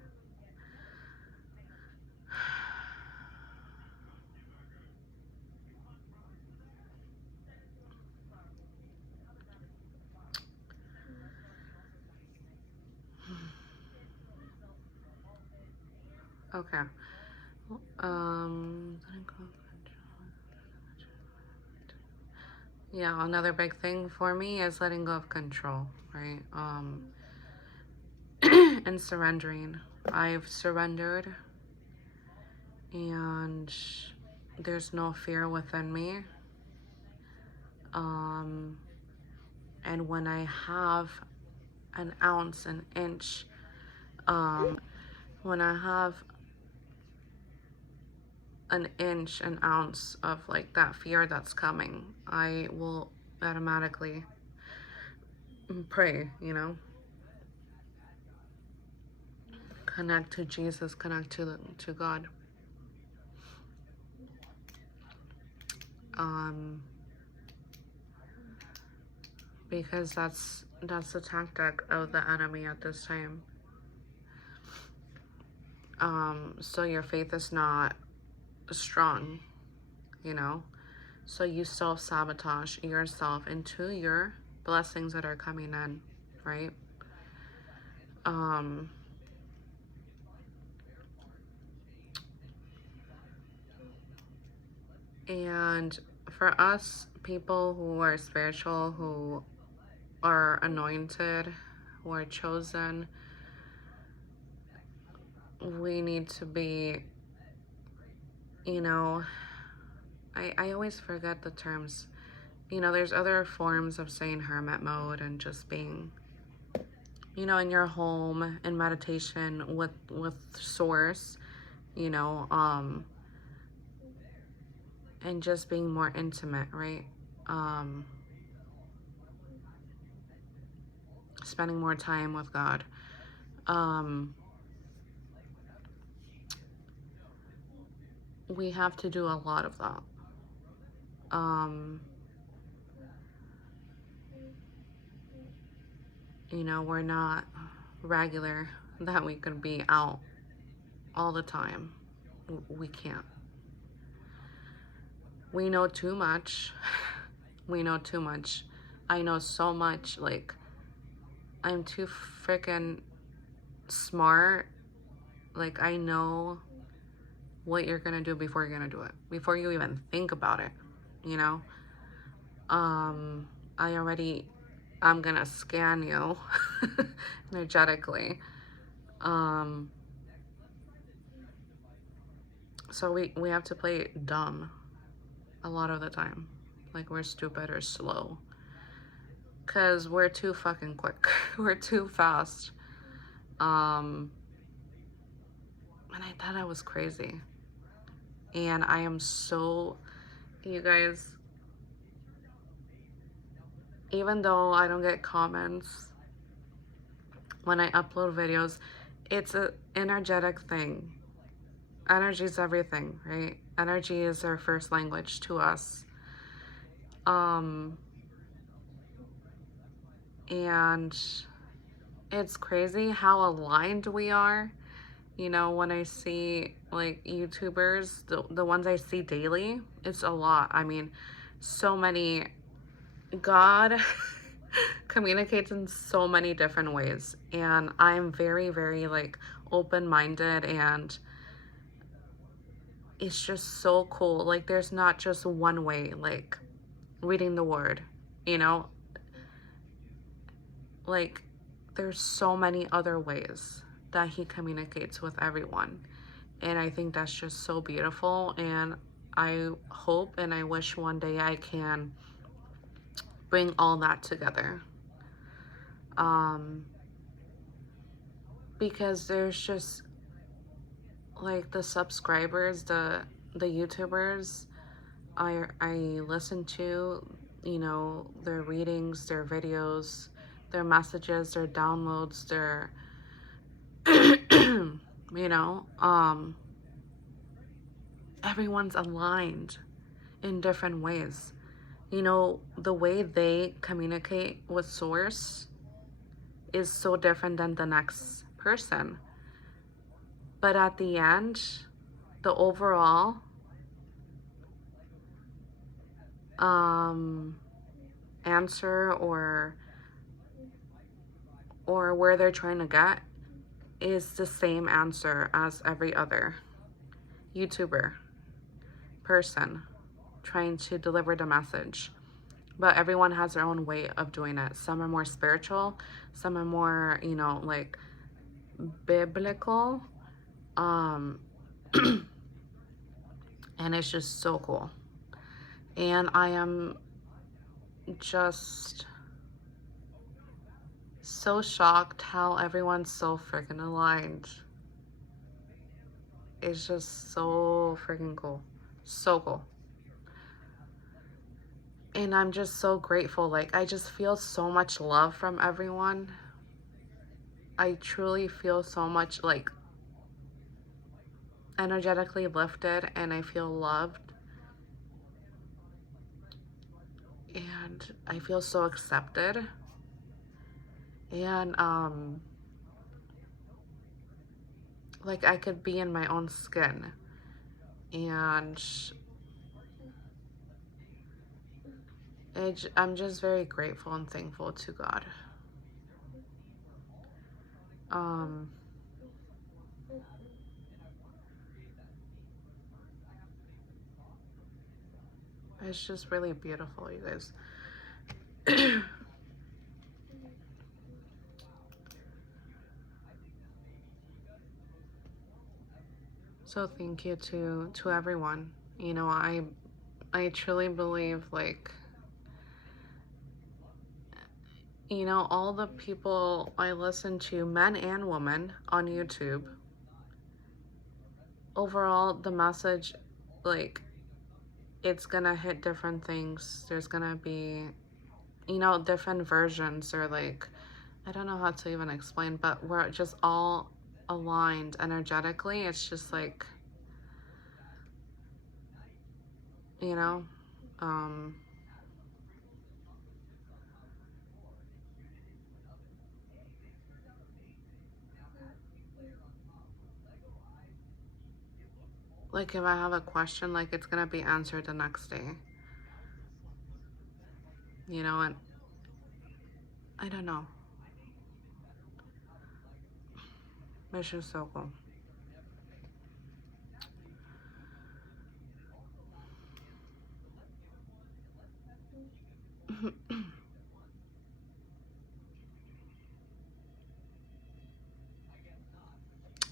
Okay. Um, yeah, another big thing for me is letting go of control, right? And surrendering. I've surrendered, and there's no fear within me. And when I have an ounce, an inch, when I have an ounce of like that fear that's coming, I will automatically pray, you know, connect to Jesus, connect to God. Because that's the tactic of the enemy at this time. So your faith is not strong, you know, so you self-sabotage yourself into your blessings that are coming in, right? And for us people who are spiritual, who are anointed, who are chosen, we need to be, you know, I always forget the terms. You know, there's other forms of saying hermit mode and just being, you know, in your home in meditation with source, you know, and just being more intimate, right? Spending more time with God. We have to do a lot of that. You know, we're not regular that we can be out all the time. We can't. We know too much. We know too much. I know so much. Like, I'm too freaking smart. Like, I know what you're gonna do before you're gonna do it, before you even think about it, you know. I'm gonna scan you energetically. So we have to play dumb a lot of the time, like we're stupid or slow, because we're too fucking quick. We're too fast. And I thought I was crazy. And I am so, you guys, even though I don't get comments when I upload videos, it's an energetic thing. Energy is everything, right? Energy is our first language to us. And it's crazy how aligned we are. You know, when I see like YouTubers, the ones I see daily, it's a lot. I mean, so many. God communicates in so many different ways, and I'm very, very like open-minded, and it's just so cool. Like, there's not just one way. Like reading the word, you know, like there's so many other ways that he communicates with everyone. And I think that's just so beautiful. And I hope and I wish one day I can bring all that together. Because there's just like the subscribers, the YouTubers I listen to, you know, their readings, their videos, their messages, their downloads, their you know, everyone's aligned in different ways. You know, the way they communicate with source is so different than the next person. But at the end, the overall answer or where they're trying to get is the same answer as every other YouTuber person trying to deliver the message. But everyone has their own way of doing it. Some are more spiritual, some are more, you know, like biblical. And it's just so cool. And I am just so shocked how everyone's so freaking aligned. It's just so freaking cool. So cool. And I'm just so grateful. Like, I just feel so much love from everyone. I truly feel so much, like, energetically lifted, and I feel loved. And I feel so accepted. And, like, I could be in my own skin. And I'm just very grateful and thankful to God. It's just really beautiful, you guys. So thank you to everyone. You know, I truly believe, like, you know, all the people I listen to, men and women on YouTube, overall the message, like, it's gonna hit different things. There's gonna be, you know, different versions, or like, I don't know how to even explain, but we're just all aligned energetically. It's just like, you know, like if I have a question, like it's gonna be answered the next day, you know. And I don't know, it's just so cool.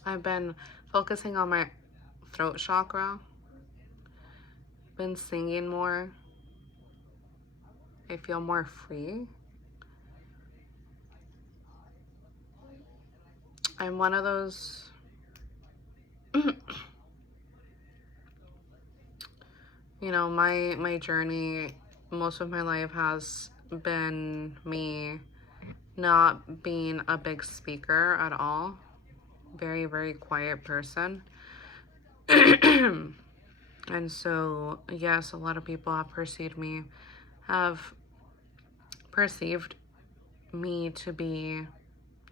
I've been focusing on my throat chakra, been singing more. I feel more free. I'm one of those you know, my journey, most of my life has been me not being a big speaker at all. Very, very quiet person. And so, yes, a lot of people have perceived me to be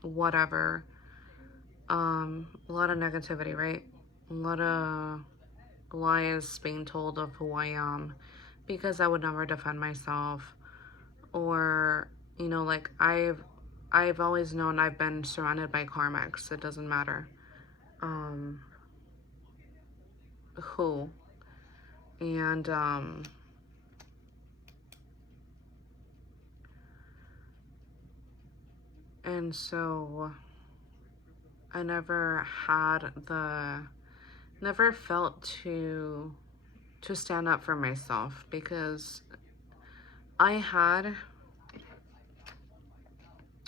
whatever. A lot of negativity, right? A lot of lies being told of who I am, because I would never defend myself, or, you know, like I've always known I've been surrounded by karmics. It doesn't matter who. And And so I never felt to stand up for myself, because I had,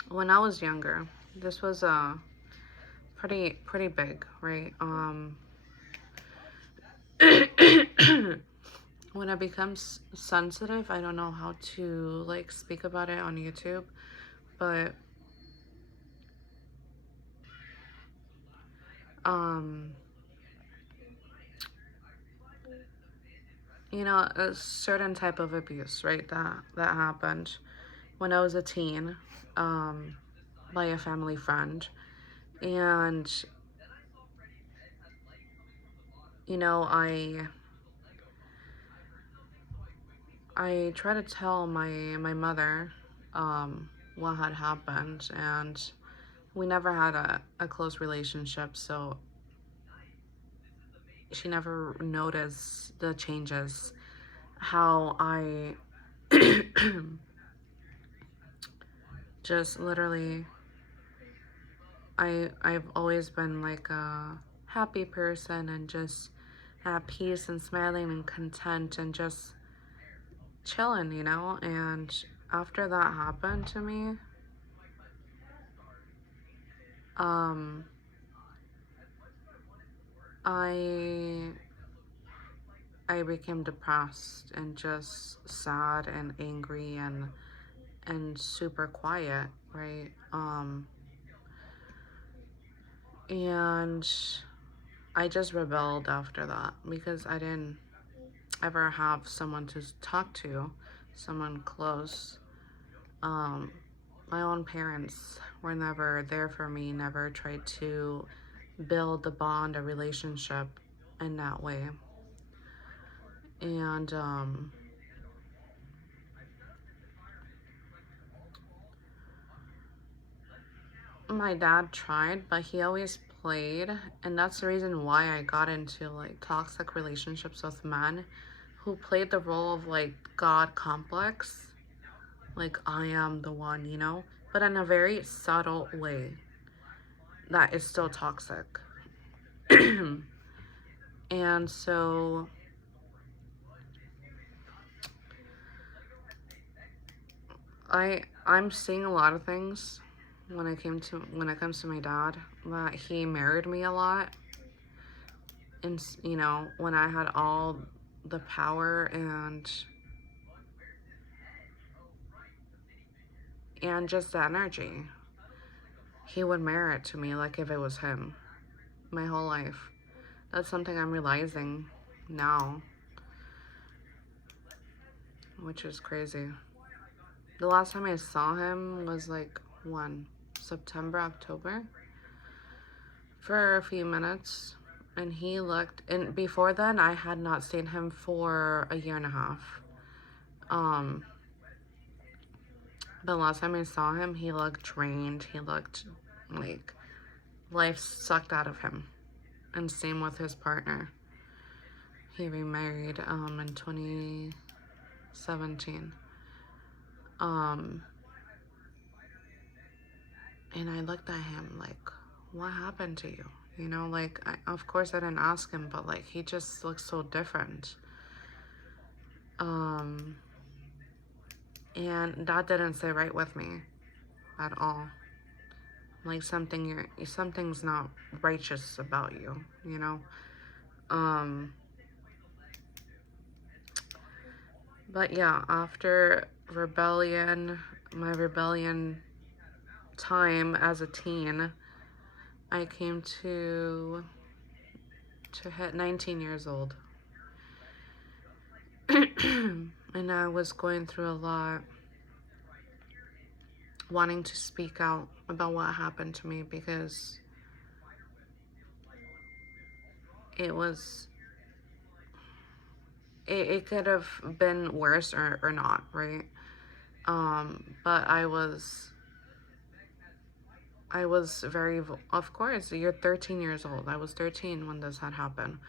when I was younger, this was pretty big, right? When I become sensitive, I don't know how to like speak about it on YouTube, but um a certain type of abuse, right, that happened when I was a teen, um by a family friend. And you know, I try to tell my mother what had happened, and we never had a close relationship, so she never noticed the changes, how I just literally, I've always been like a happy person, and just at peace and smiling and content and just chilling, and after that happened to me, um I I became depressed and just sad and angry and super quiet, right? And I just rebelled after that, because I didn't ever have someone to talk to, someone close. Um, my own parents were never there for me, never tried to build a bond, a relationship in that way. And my dad tried, but he always played, and that's the reason why I got into like toxic relationships with men who played the role of like God complex, like I am the one, but in a very subtle way that is still toxic. And so I'm seeing a lot of things when it comes to my dad, that he married me a lot, and when I had all the power and just the energy, he would marry it to me like if it was him, my whole life. That's something I'm realizing now, which is crazy. The last time I saw him was like when? September, October, for a few minutes. And he looked, and before then I had not seen him for a year and a half. Um, but last time I saw him, he looked drained. He looked like life sucked out of him. And same with his partner. He remarried in 2017. And I looked at him like, what happened to you? Like, of course I didn't ask him, but like, he just looks so different. And that didn't sit right with me at all. Like, something's not righteous about you, But yeah, after my rebellion time as a teen, I came to hit 19 years old. And I was going through a lot, wanting to speak out about what happened to me, because it was it could have been worse or not, right? But I was very, of course, you're 13 years old. I was 13 when this had happened.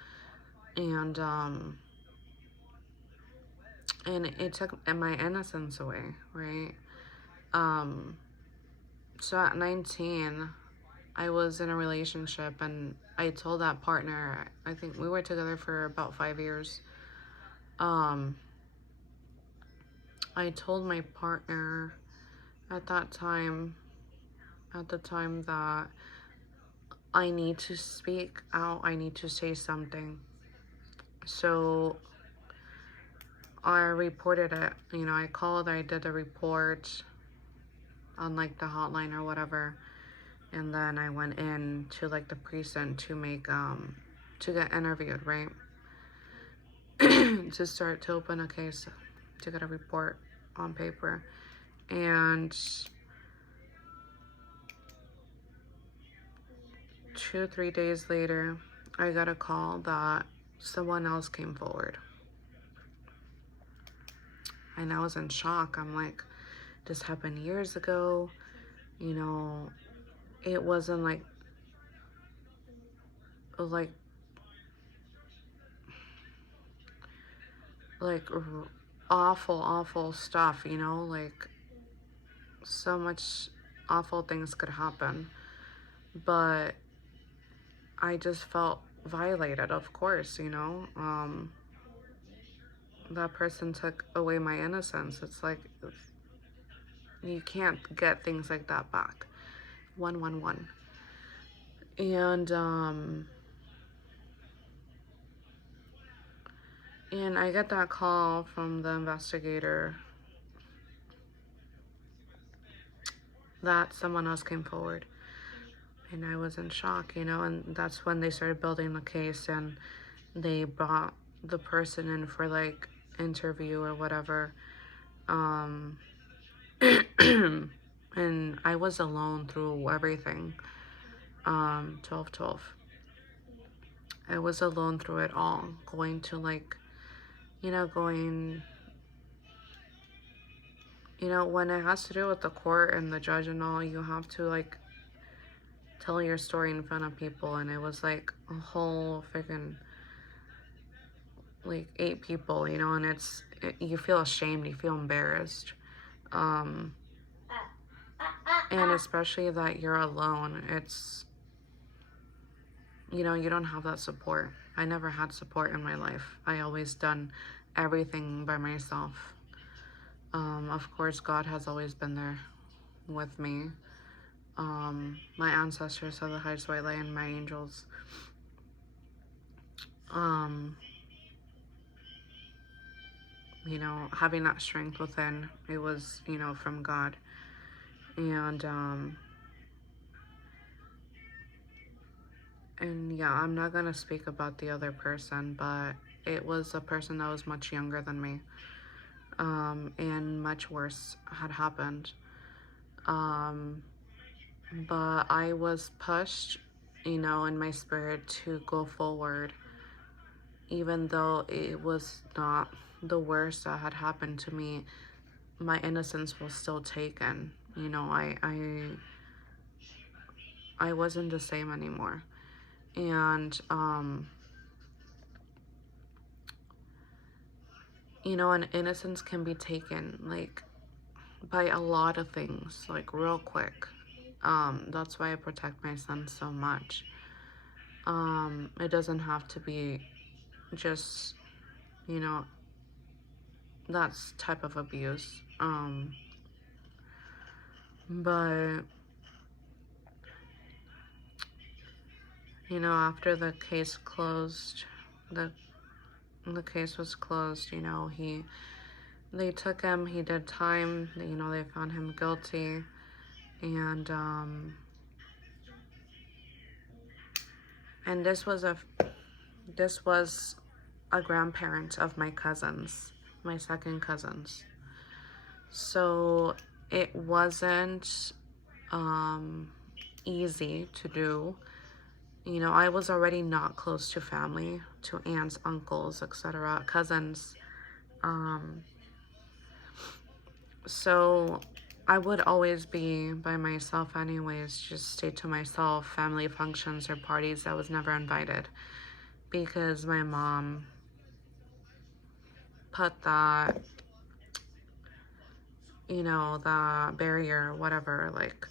And it took my innocence away, right? Um, So at 19, I was in a relationship, and I told that partner, I think we were together for about 5 years. Um, I told my partner at that time, at the time, that I need to speak out, I need to say something. So I reported it. You know, I called, I did a report on like the hotline or whatever, and then I went in to like the precinct to make to get interviewed, right? To start to open a case, to get a report on paper. And 2 3 days later, I got a call that someone else came forward, and I was in shock. I'm like, this happened years ago. You know, it wasn't like like awful stuff, you know, like so much awful things could happen. But I just felt violated, of course, you know. That person took away my innocence. It's like you can't get things like that back. 111. And I get that call from the investigator that someone else came forward. And I was in shock, you know, and that's when they started building the case, and they brought the person in for like interview or whatever. Um, and I was alone through everything. 12/12. I was alone through it all, going to like, you know, when it has to do with the court and the judge and all, you have to like tell your story in front of people, and it was like a whole freaking like 8 people, you know, and you feel ashamed, you feel embarrassed, and especially that you're alone. It's, you know, you don't have that support. I never had support in my life. I always done everything by myself. Of course, God has always been there with me. My ancestors are the highest white light and my angels. You know, having that strength within, it was, you know, from God. And yeah, I'm not gonna speak about the other person, but it was a person that was much younger than me. And much worse had happened. But I was pushed, you know, in my spirit to go forward, even though it was not the worst that had happened to me. My innocence was still taken. You know, I wasn't the same anymore. And you know, an innocence can be taken like by a lot of things, like real quick. That's why I protect my son so much. It doesn't have to be just, you know, that's type of abuse. But you know, after the case closed, the case was closed. You know, they took him. He did time. You know, they found him guilty, and this was a grandparent of my cousins, my second cousins. So it wasn't easy to do. You know, I was already not close to family, to aunts, uncles, etc., cousins. So I would always be by myself anyways, just stay to myself. Family functions or parties, I was never invited because my mom put that, you know, the barrier, whatever, like,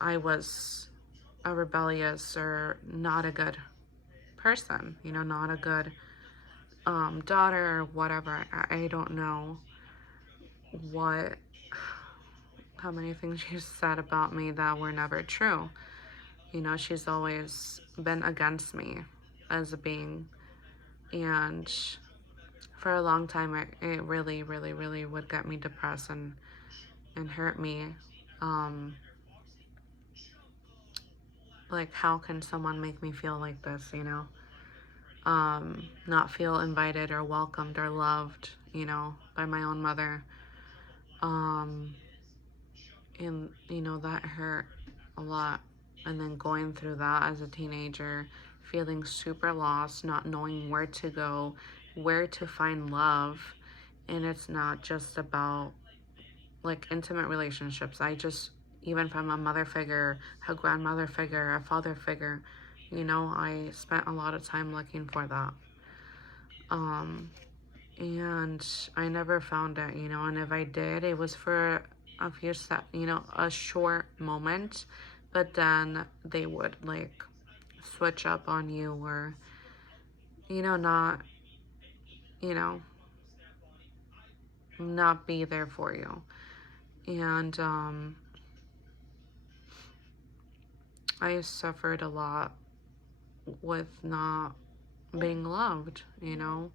I was a rebellious or not a good person, you know, not a good daughter or whatever. I don't know what, how many things she said about me that were never true. You know, she's always been against me as a being. And for a long time, it really, really, really would get me depressed and hurt me. Um, like, how can someone make me feel like this, you know? Not feel invited or welcomed or loved, you know, by my own mother. Um, and, you know, that hurt a lot. And then going through that as a teenager, feeling super lost, not knowing where to go, where to find love. And it's not just about like intimate relationships. I just, even from a mother figure, a grandmother figure, a father figure, you know, I spent a lot of time looking for that. And I never found it, you know, and if I did, it was for a few you know, a short moment, but then they would like switch up on you or, you know, not, you know, not be there for you. And I suffered a lot with not being loved, you know.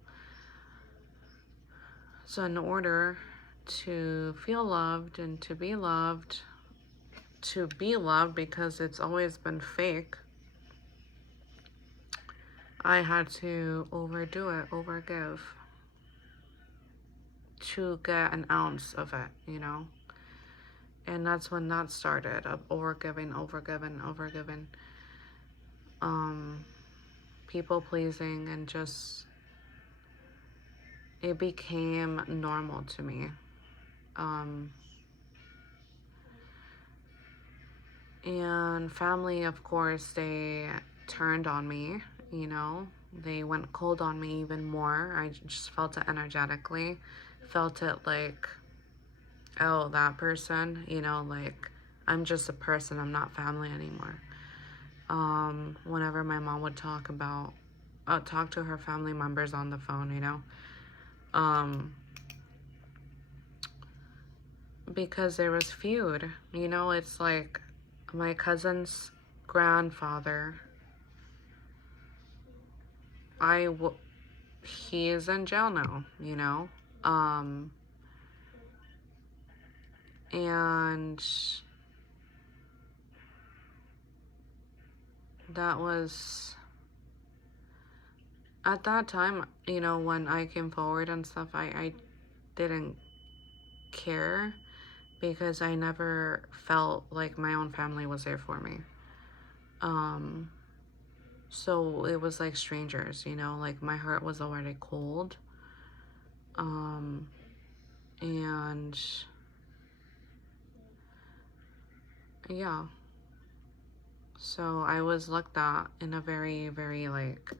So in order to feel loved and to be loved, because it's always been fake, I had to overdo it, overgive to get an ounce of it, you know. And that's when that started, of overgiving, overgiving, overgiving, people pleasing, and just, it became normal to me. And family, of course, they turned on me, you know. They went cold on me even more. I just felt it energetically. Felt it like, oh, that person, you know, like, I'm just a person, I'm not family anymore. Whenever my mom would talk to her family members on the phone, you know, because there was feud, you know. It's like my cousin's grandfather, he is in jail now, you know, and that was, at that time, you know, when I came forward and stuff, I didn't care because I never felt like my own family was there for me. So it was like strangers, you know, like my heart was already cold. And yeah, so I was looked at in a very, very like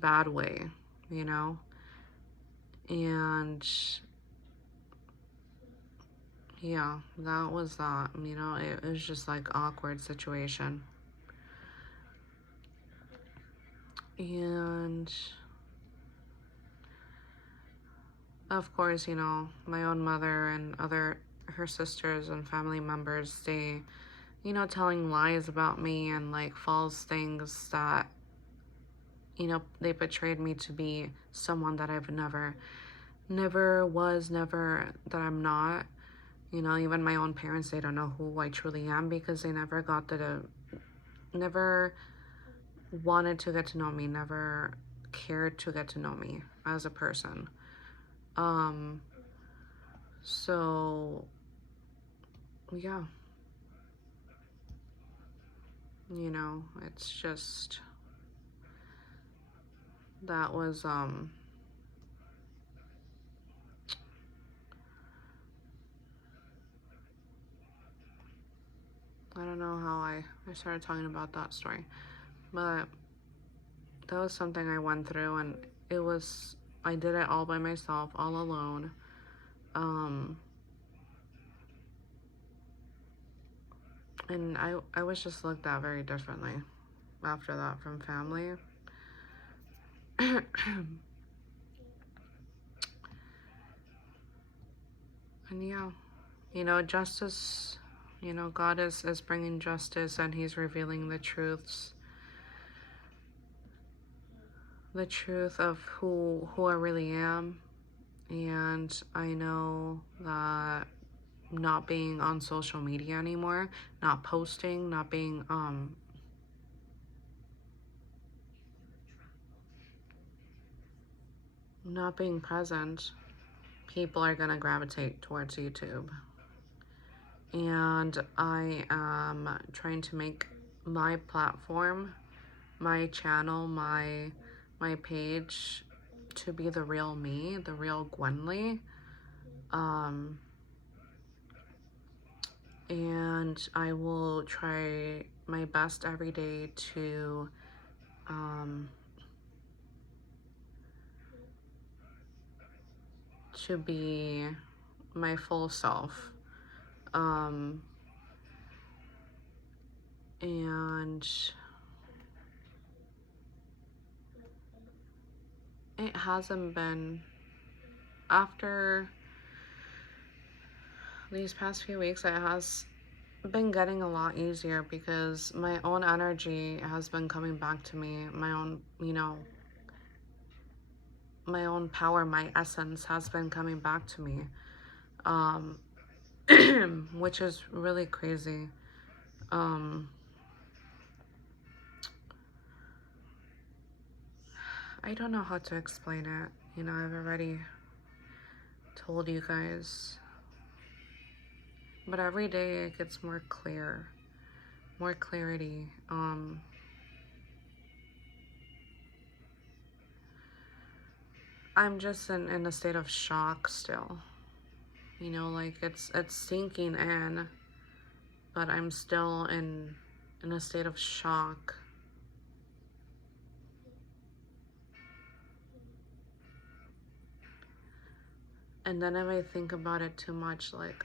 bad way, you know, and yeah, that was that, you know. It was just like awkward situation. And of course, you know, my own mother and her sisters and family members, they, you know, telling lies about me and like false things that, you know, they portrayed me to be someone that I've never was, never, that I'm not. You know, even my own parents, they don't know who I truly am because they never wanted to get to know me, never cared to get to know me as a person. So yeah, you know, it's just, that was, I don't know how I started talking about that story, but that was something I went through, and I did it all by myself, all alone. And I was just looked at very differently after that from family. And yeah, you know, justice, you know, God is bringing justice, and he's revealing the truth of who I really am. And I know that not being on social media anymore, not posting, not being present, people are gonna gravitate towards YouTube. And I am trying to make my platform, my channel, my page to be the real me, the real Gwenly. And I will try my best every day to be my full self. And it hasn't been, after these past few weeks, it has been getting a lot easier, because my own energy has been coming back to me. My own, you know, my own power, my essence has been coming back to me. Which is really crazy. I don't know how to explain it. You know, I've already told you guys. But every day it gets more clear, more clarity. I'm just in a state of shock still. You know, like it's sinking in, but I'm still in a state of shock. And then if I think about it too much, like,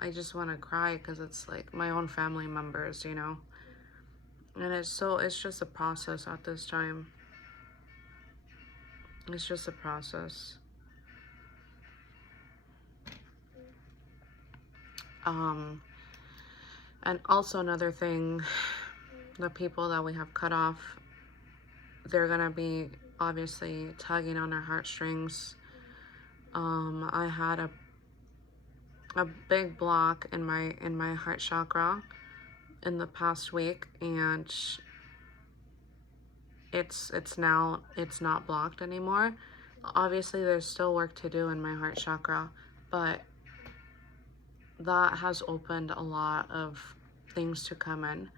I just want to cry, because it's like my own family members, you know? And it's just a process at this time. It's just a process. And also another thing, the people that we have cut off, they're gonna be obviously tugging on our heartstrings. I had a big block in my heart chakra in the past week, and it's not blocked anymore. Obviously there's still work to do in my heart chakra, but that has opened a lot of things to come in.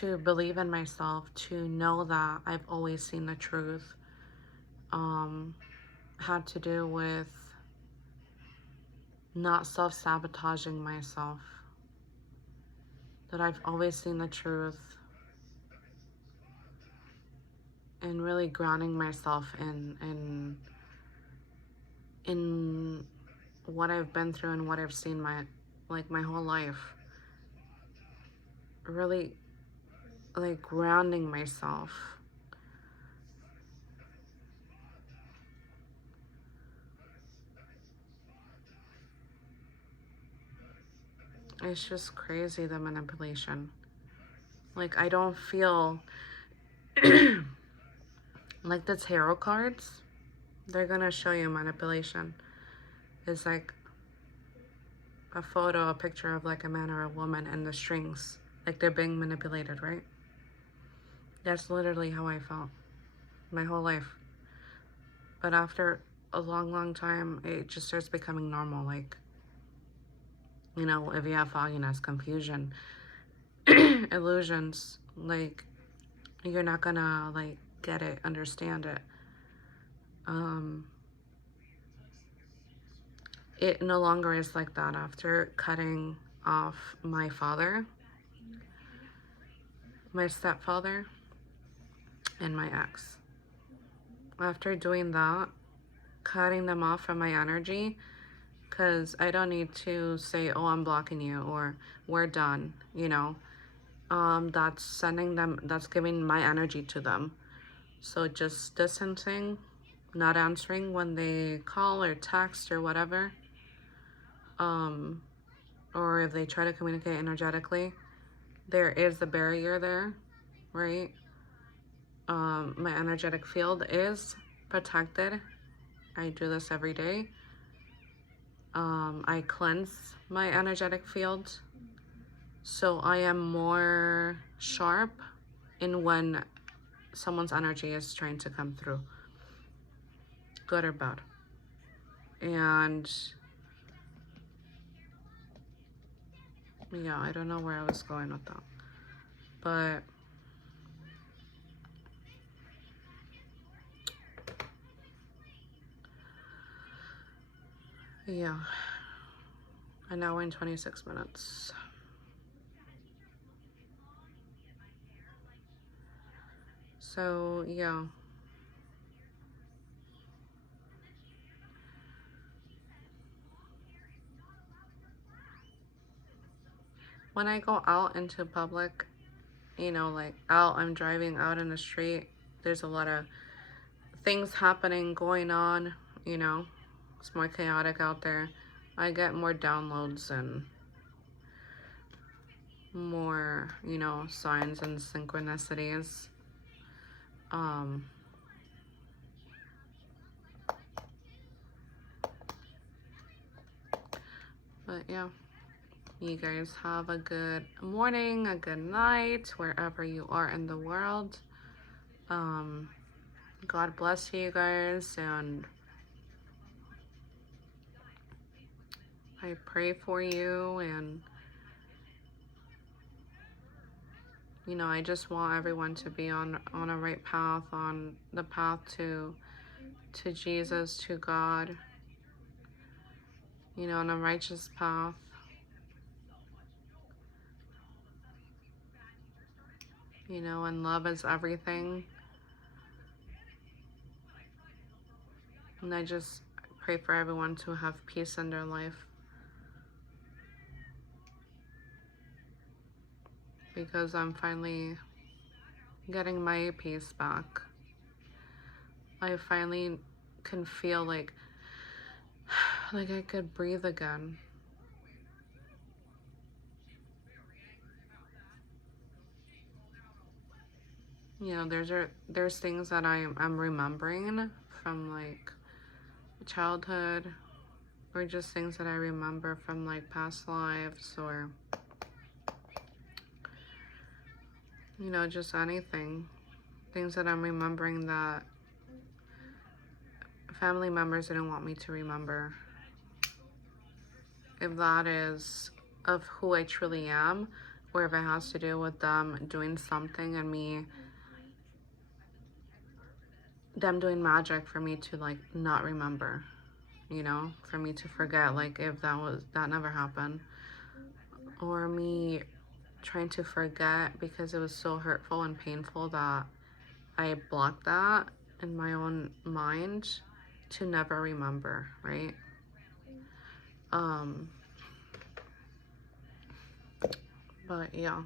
To believe in myself, to know that I've always seen the truth, had to do with not self-sabotaging myself, that I've always seen the truth, and really grounding myself in what I've been through and what I've seen my whole life. Really, like, grounding myself. It's just crazy, the manipulation. Like, I don't feel like the tarot cards, they're gonna show you manipulation. It's like a photo, a picture of like a man or a woman, and the strings, like they're being manipulated, right? That's literally how I felt my whole life. But after a long time, it just starts becoming normal. Like, you know, if you have fogginess, confusion, illusions, like, you're not gonna like get it, understand it. It no longer is like that after cutting off my father, my stepfather, and my ex. after doing that, cutting them off from my energy, because I don't need to say, oh, I'm blocking you, or we're done, you know. That's sending them, that's giving my energy to them. So just distancing, not answering when they call or text or whatever. Or if they try to communicate energetically, there is a barrier there, right? My energetic field is protected. I do this every day. I cleanse my energetic field, so I am more sharp in when someone's energy is trying to come through, good or bad. And yeah, I don't know where I was going with that, but yeah, an hour and 26 minutes. So yeah, when I go out into public, you know, like I'm driving out in the street, there's a lot of things happening, going on, you know, it's more chaotic out there. I get more downloads and more, you know, signs and synchronicities. But yeah, you guys have a good morning, a good night, wherever you are in the world. God bless you guys, and I pray for you, and you know, I just want everyone to be on a right path, on the path to Jesus, to God, you know, on a righteous path. You know, and love is everything. And I just pray for everyone to have peace in their life, because I'm finally getting my peace back. I finally can feel like I could breathe again. You know, there's things that I'm remembering from like childhood, or just things that I remember from like past lives, or you know, just anything. Things that I'm remembering that family members didn't want me to remember. If that is of who I truly am, or if it has to do with them doing something and them doing magic for me to like not remember, you know, for me to forget, like if that never happened, or me trying to forget because it was so hurtful and painful that I blocked that in my own mind to never remember, right? But yeah.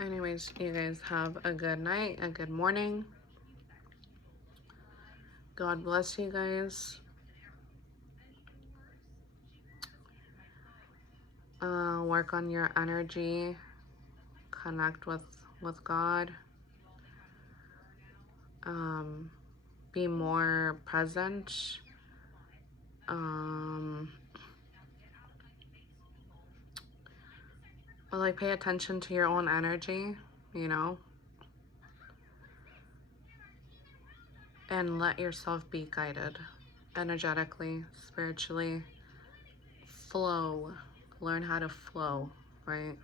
Anyways, you guys have a good night, a good morning. God bless you guys. Work on your energy. Connect with God. Be more present. Like pay attention to your own energy, you know, and let yourself be guided energetically, spiritually. Flow. Learn how to flow, right?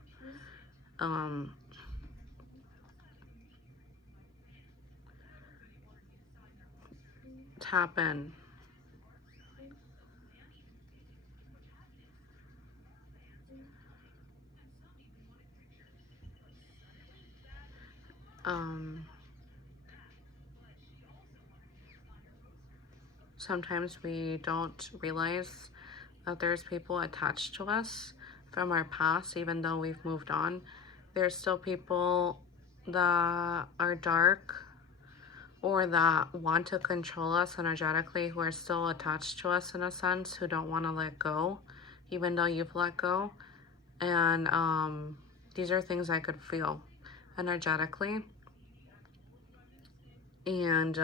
tap in. Sometimes we don't realize that there's people attached to us from our past, even though we've moved on. There's still people that are dark or that want to control us energetically, who are still attached to us in a sense, who don't want to let go, even though you've let go. And these are things I could feel energetically. And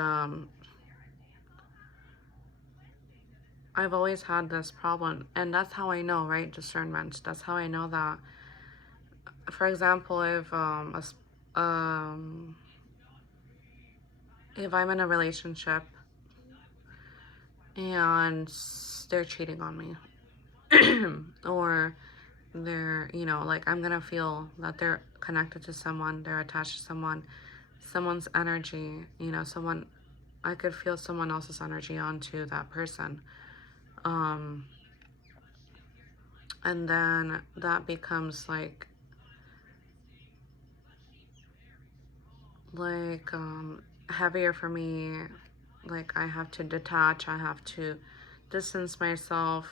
I've always had this problem, and that's how I know, right? Discernment. That's how I know that. For example, if I'm in a relationship and they're cheating on me, or they're, you know, like, I'm gonna feel that they're connected to someone, they're attached to someone, someone's energy, you know, I could feel someone else's energy onto that person. And then that becomes like heavier for me. Like, I have to detach, I have to distance myself,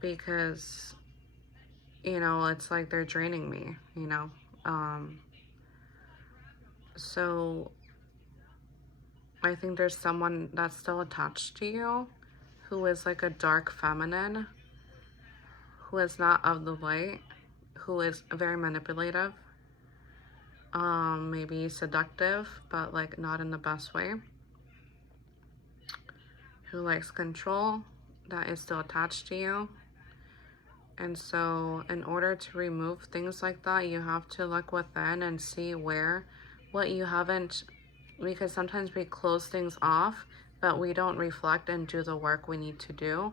because, you know, it's like they're draining me, you know. So I think there's someone that's still attached to you, who is like a dark feminine, who is not of the light, who is very manipulative, maybe seductive, but like not in the best way, who likes control, that is still attached to you. And so in order to remove things like that, you have to look within and see what you haven't, because sometimes we close things off, but we don't reflect and do the work we need to do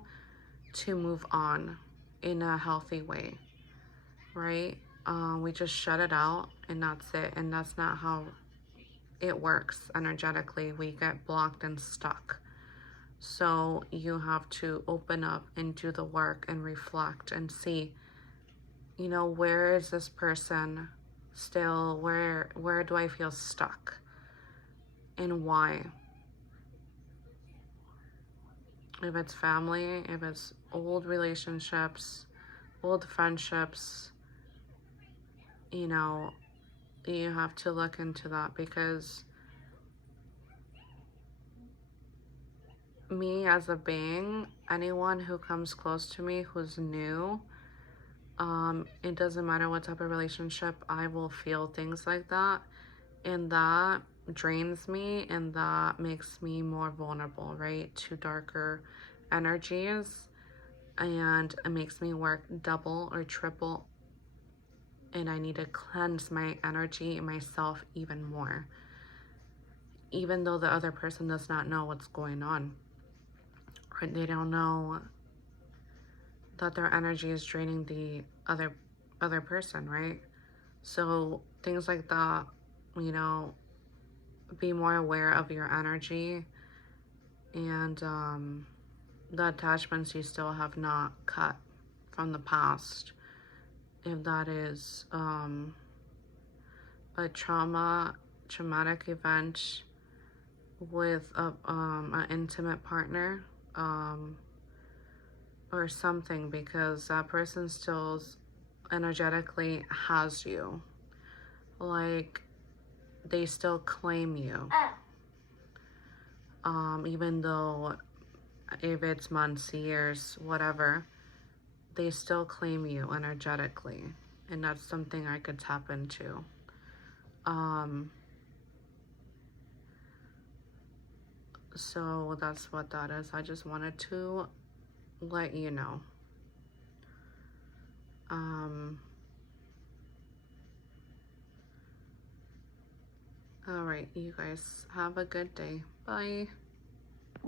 to move on in a healthy way, right? We just shut it out and that's it. And that's not how it works energetically. We get blocked and stuck. So you have to open up and do the work and reflect and see, you know, where is this person still? Where do I feel stuck? And why? If it's family, if it's old relationships, old friendships, you know, you have to look into that, because me as a being, anyone who comes close to me who's new, it doesn't matter what type of relationship, I will feel things like that, and that drains me, and that makes me more vulnerable, right, to darker energies, and it makes me work double or triple, and I need to cleanse my energy and myself even more, even though the other person does not know what's going on, or they don't know that their energy is draining the other person, right? So things like that, you know, be more aware of your energy, and the attachments you still have not cut from the past. If that is a traumatic event with an intimate partner, or something, because that person still energetically has you. Like, they still claim you. Even though if it's months, years, whatever, they still claim you energetically. And that's something I could tap into. So that's what that is. I just wanted to let you know. All right, you guys have a good day. Bye.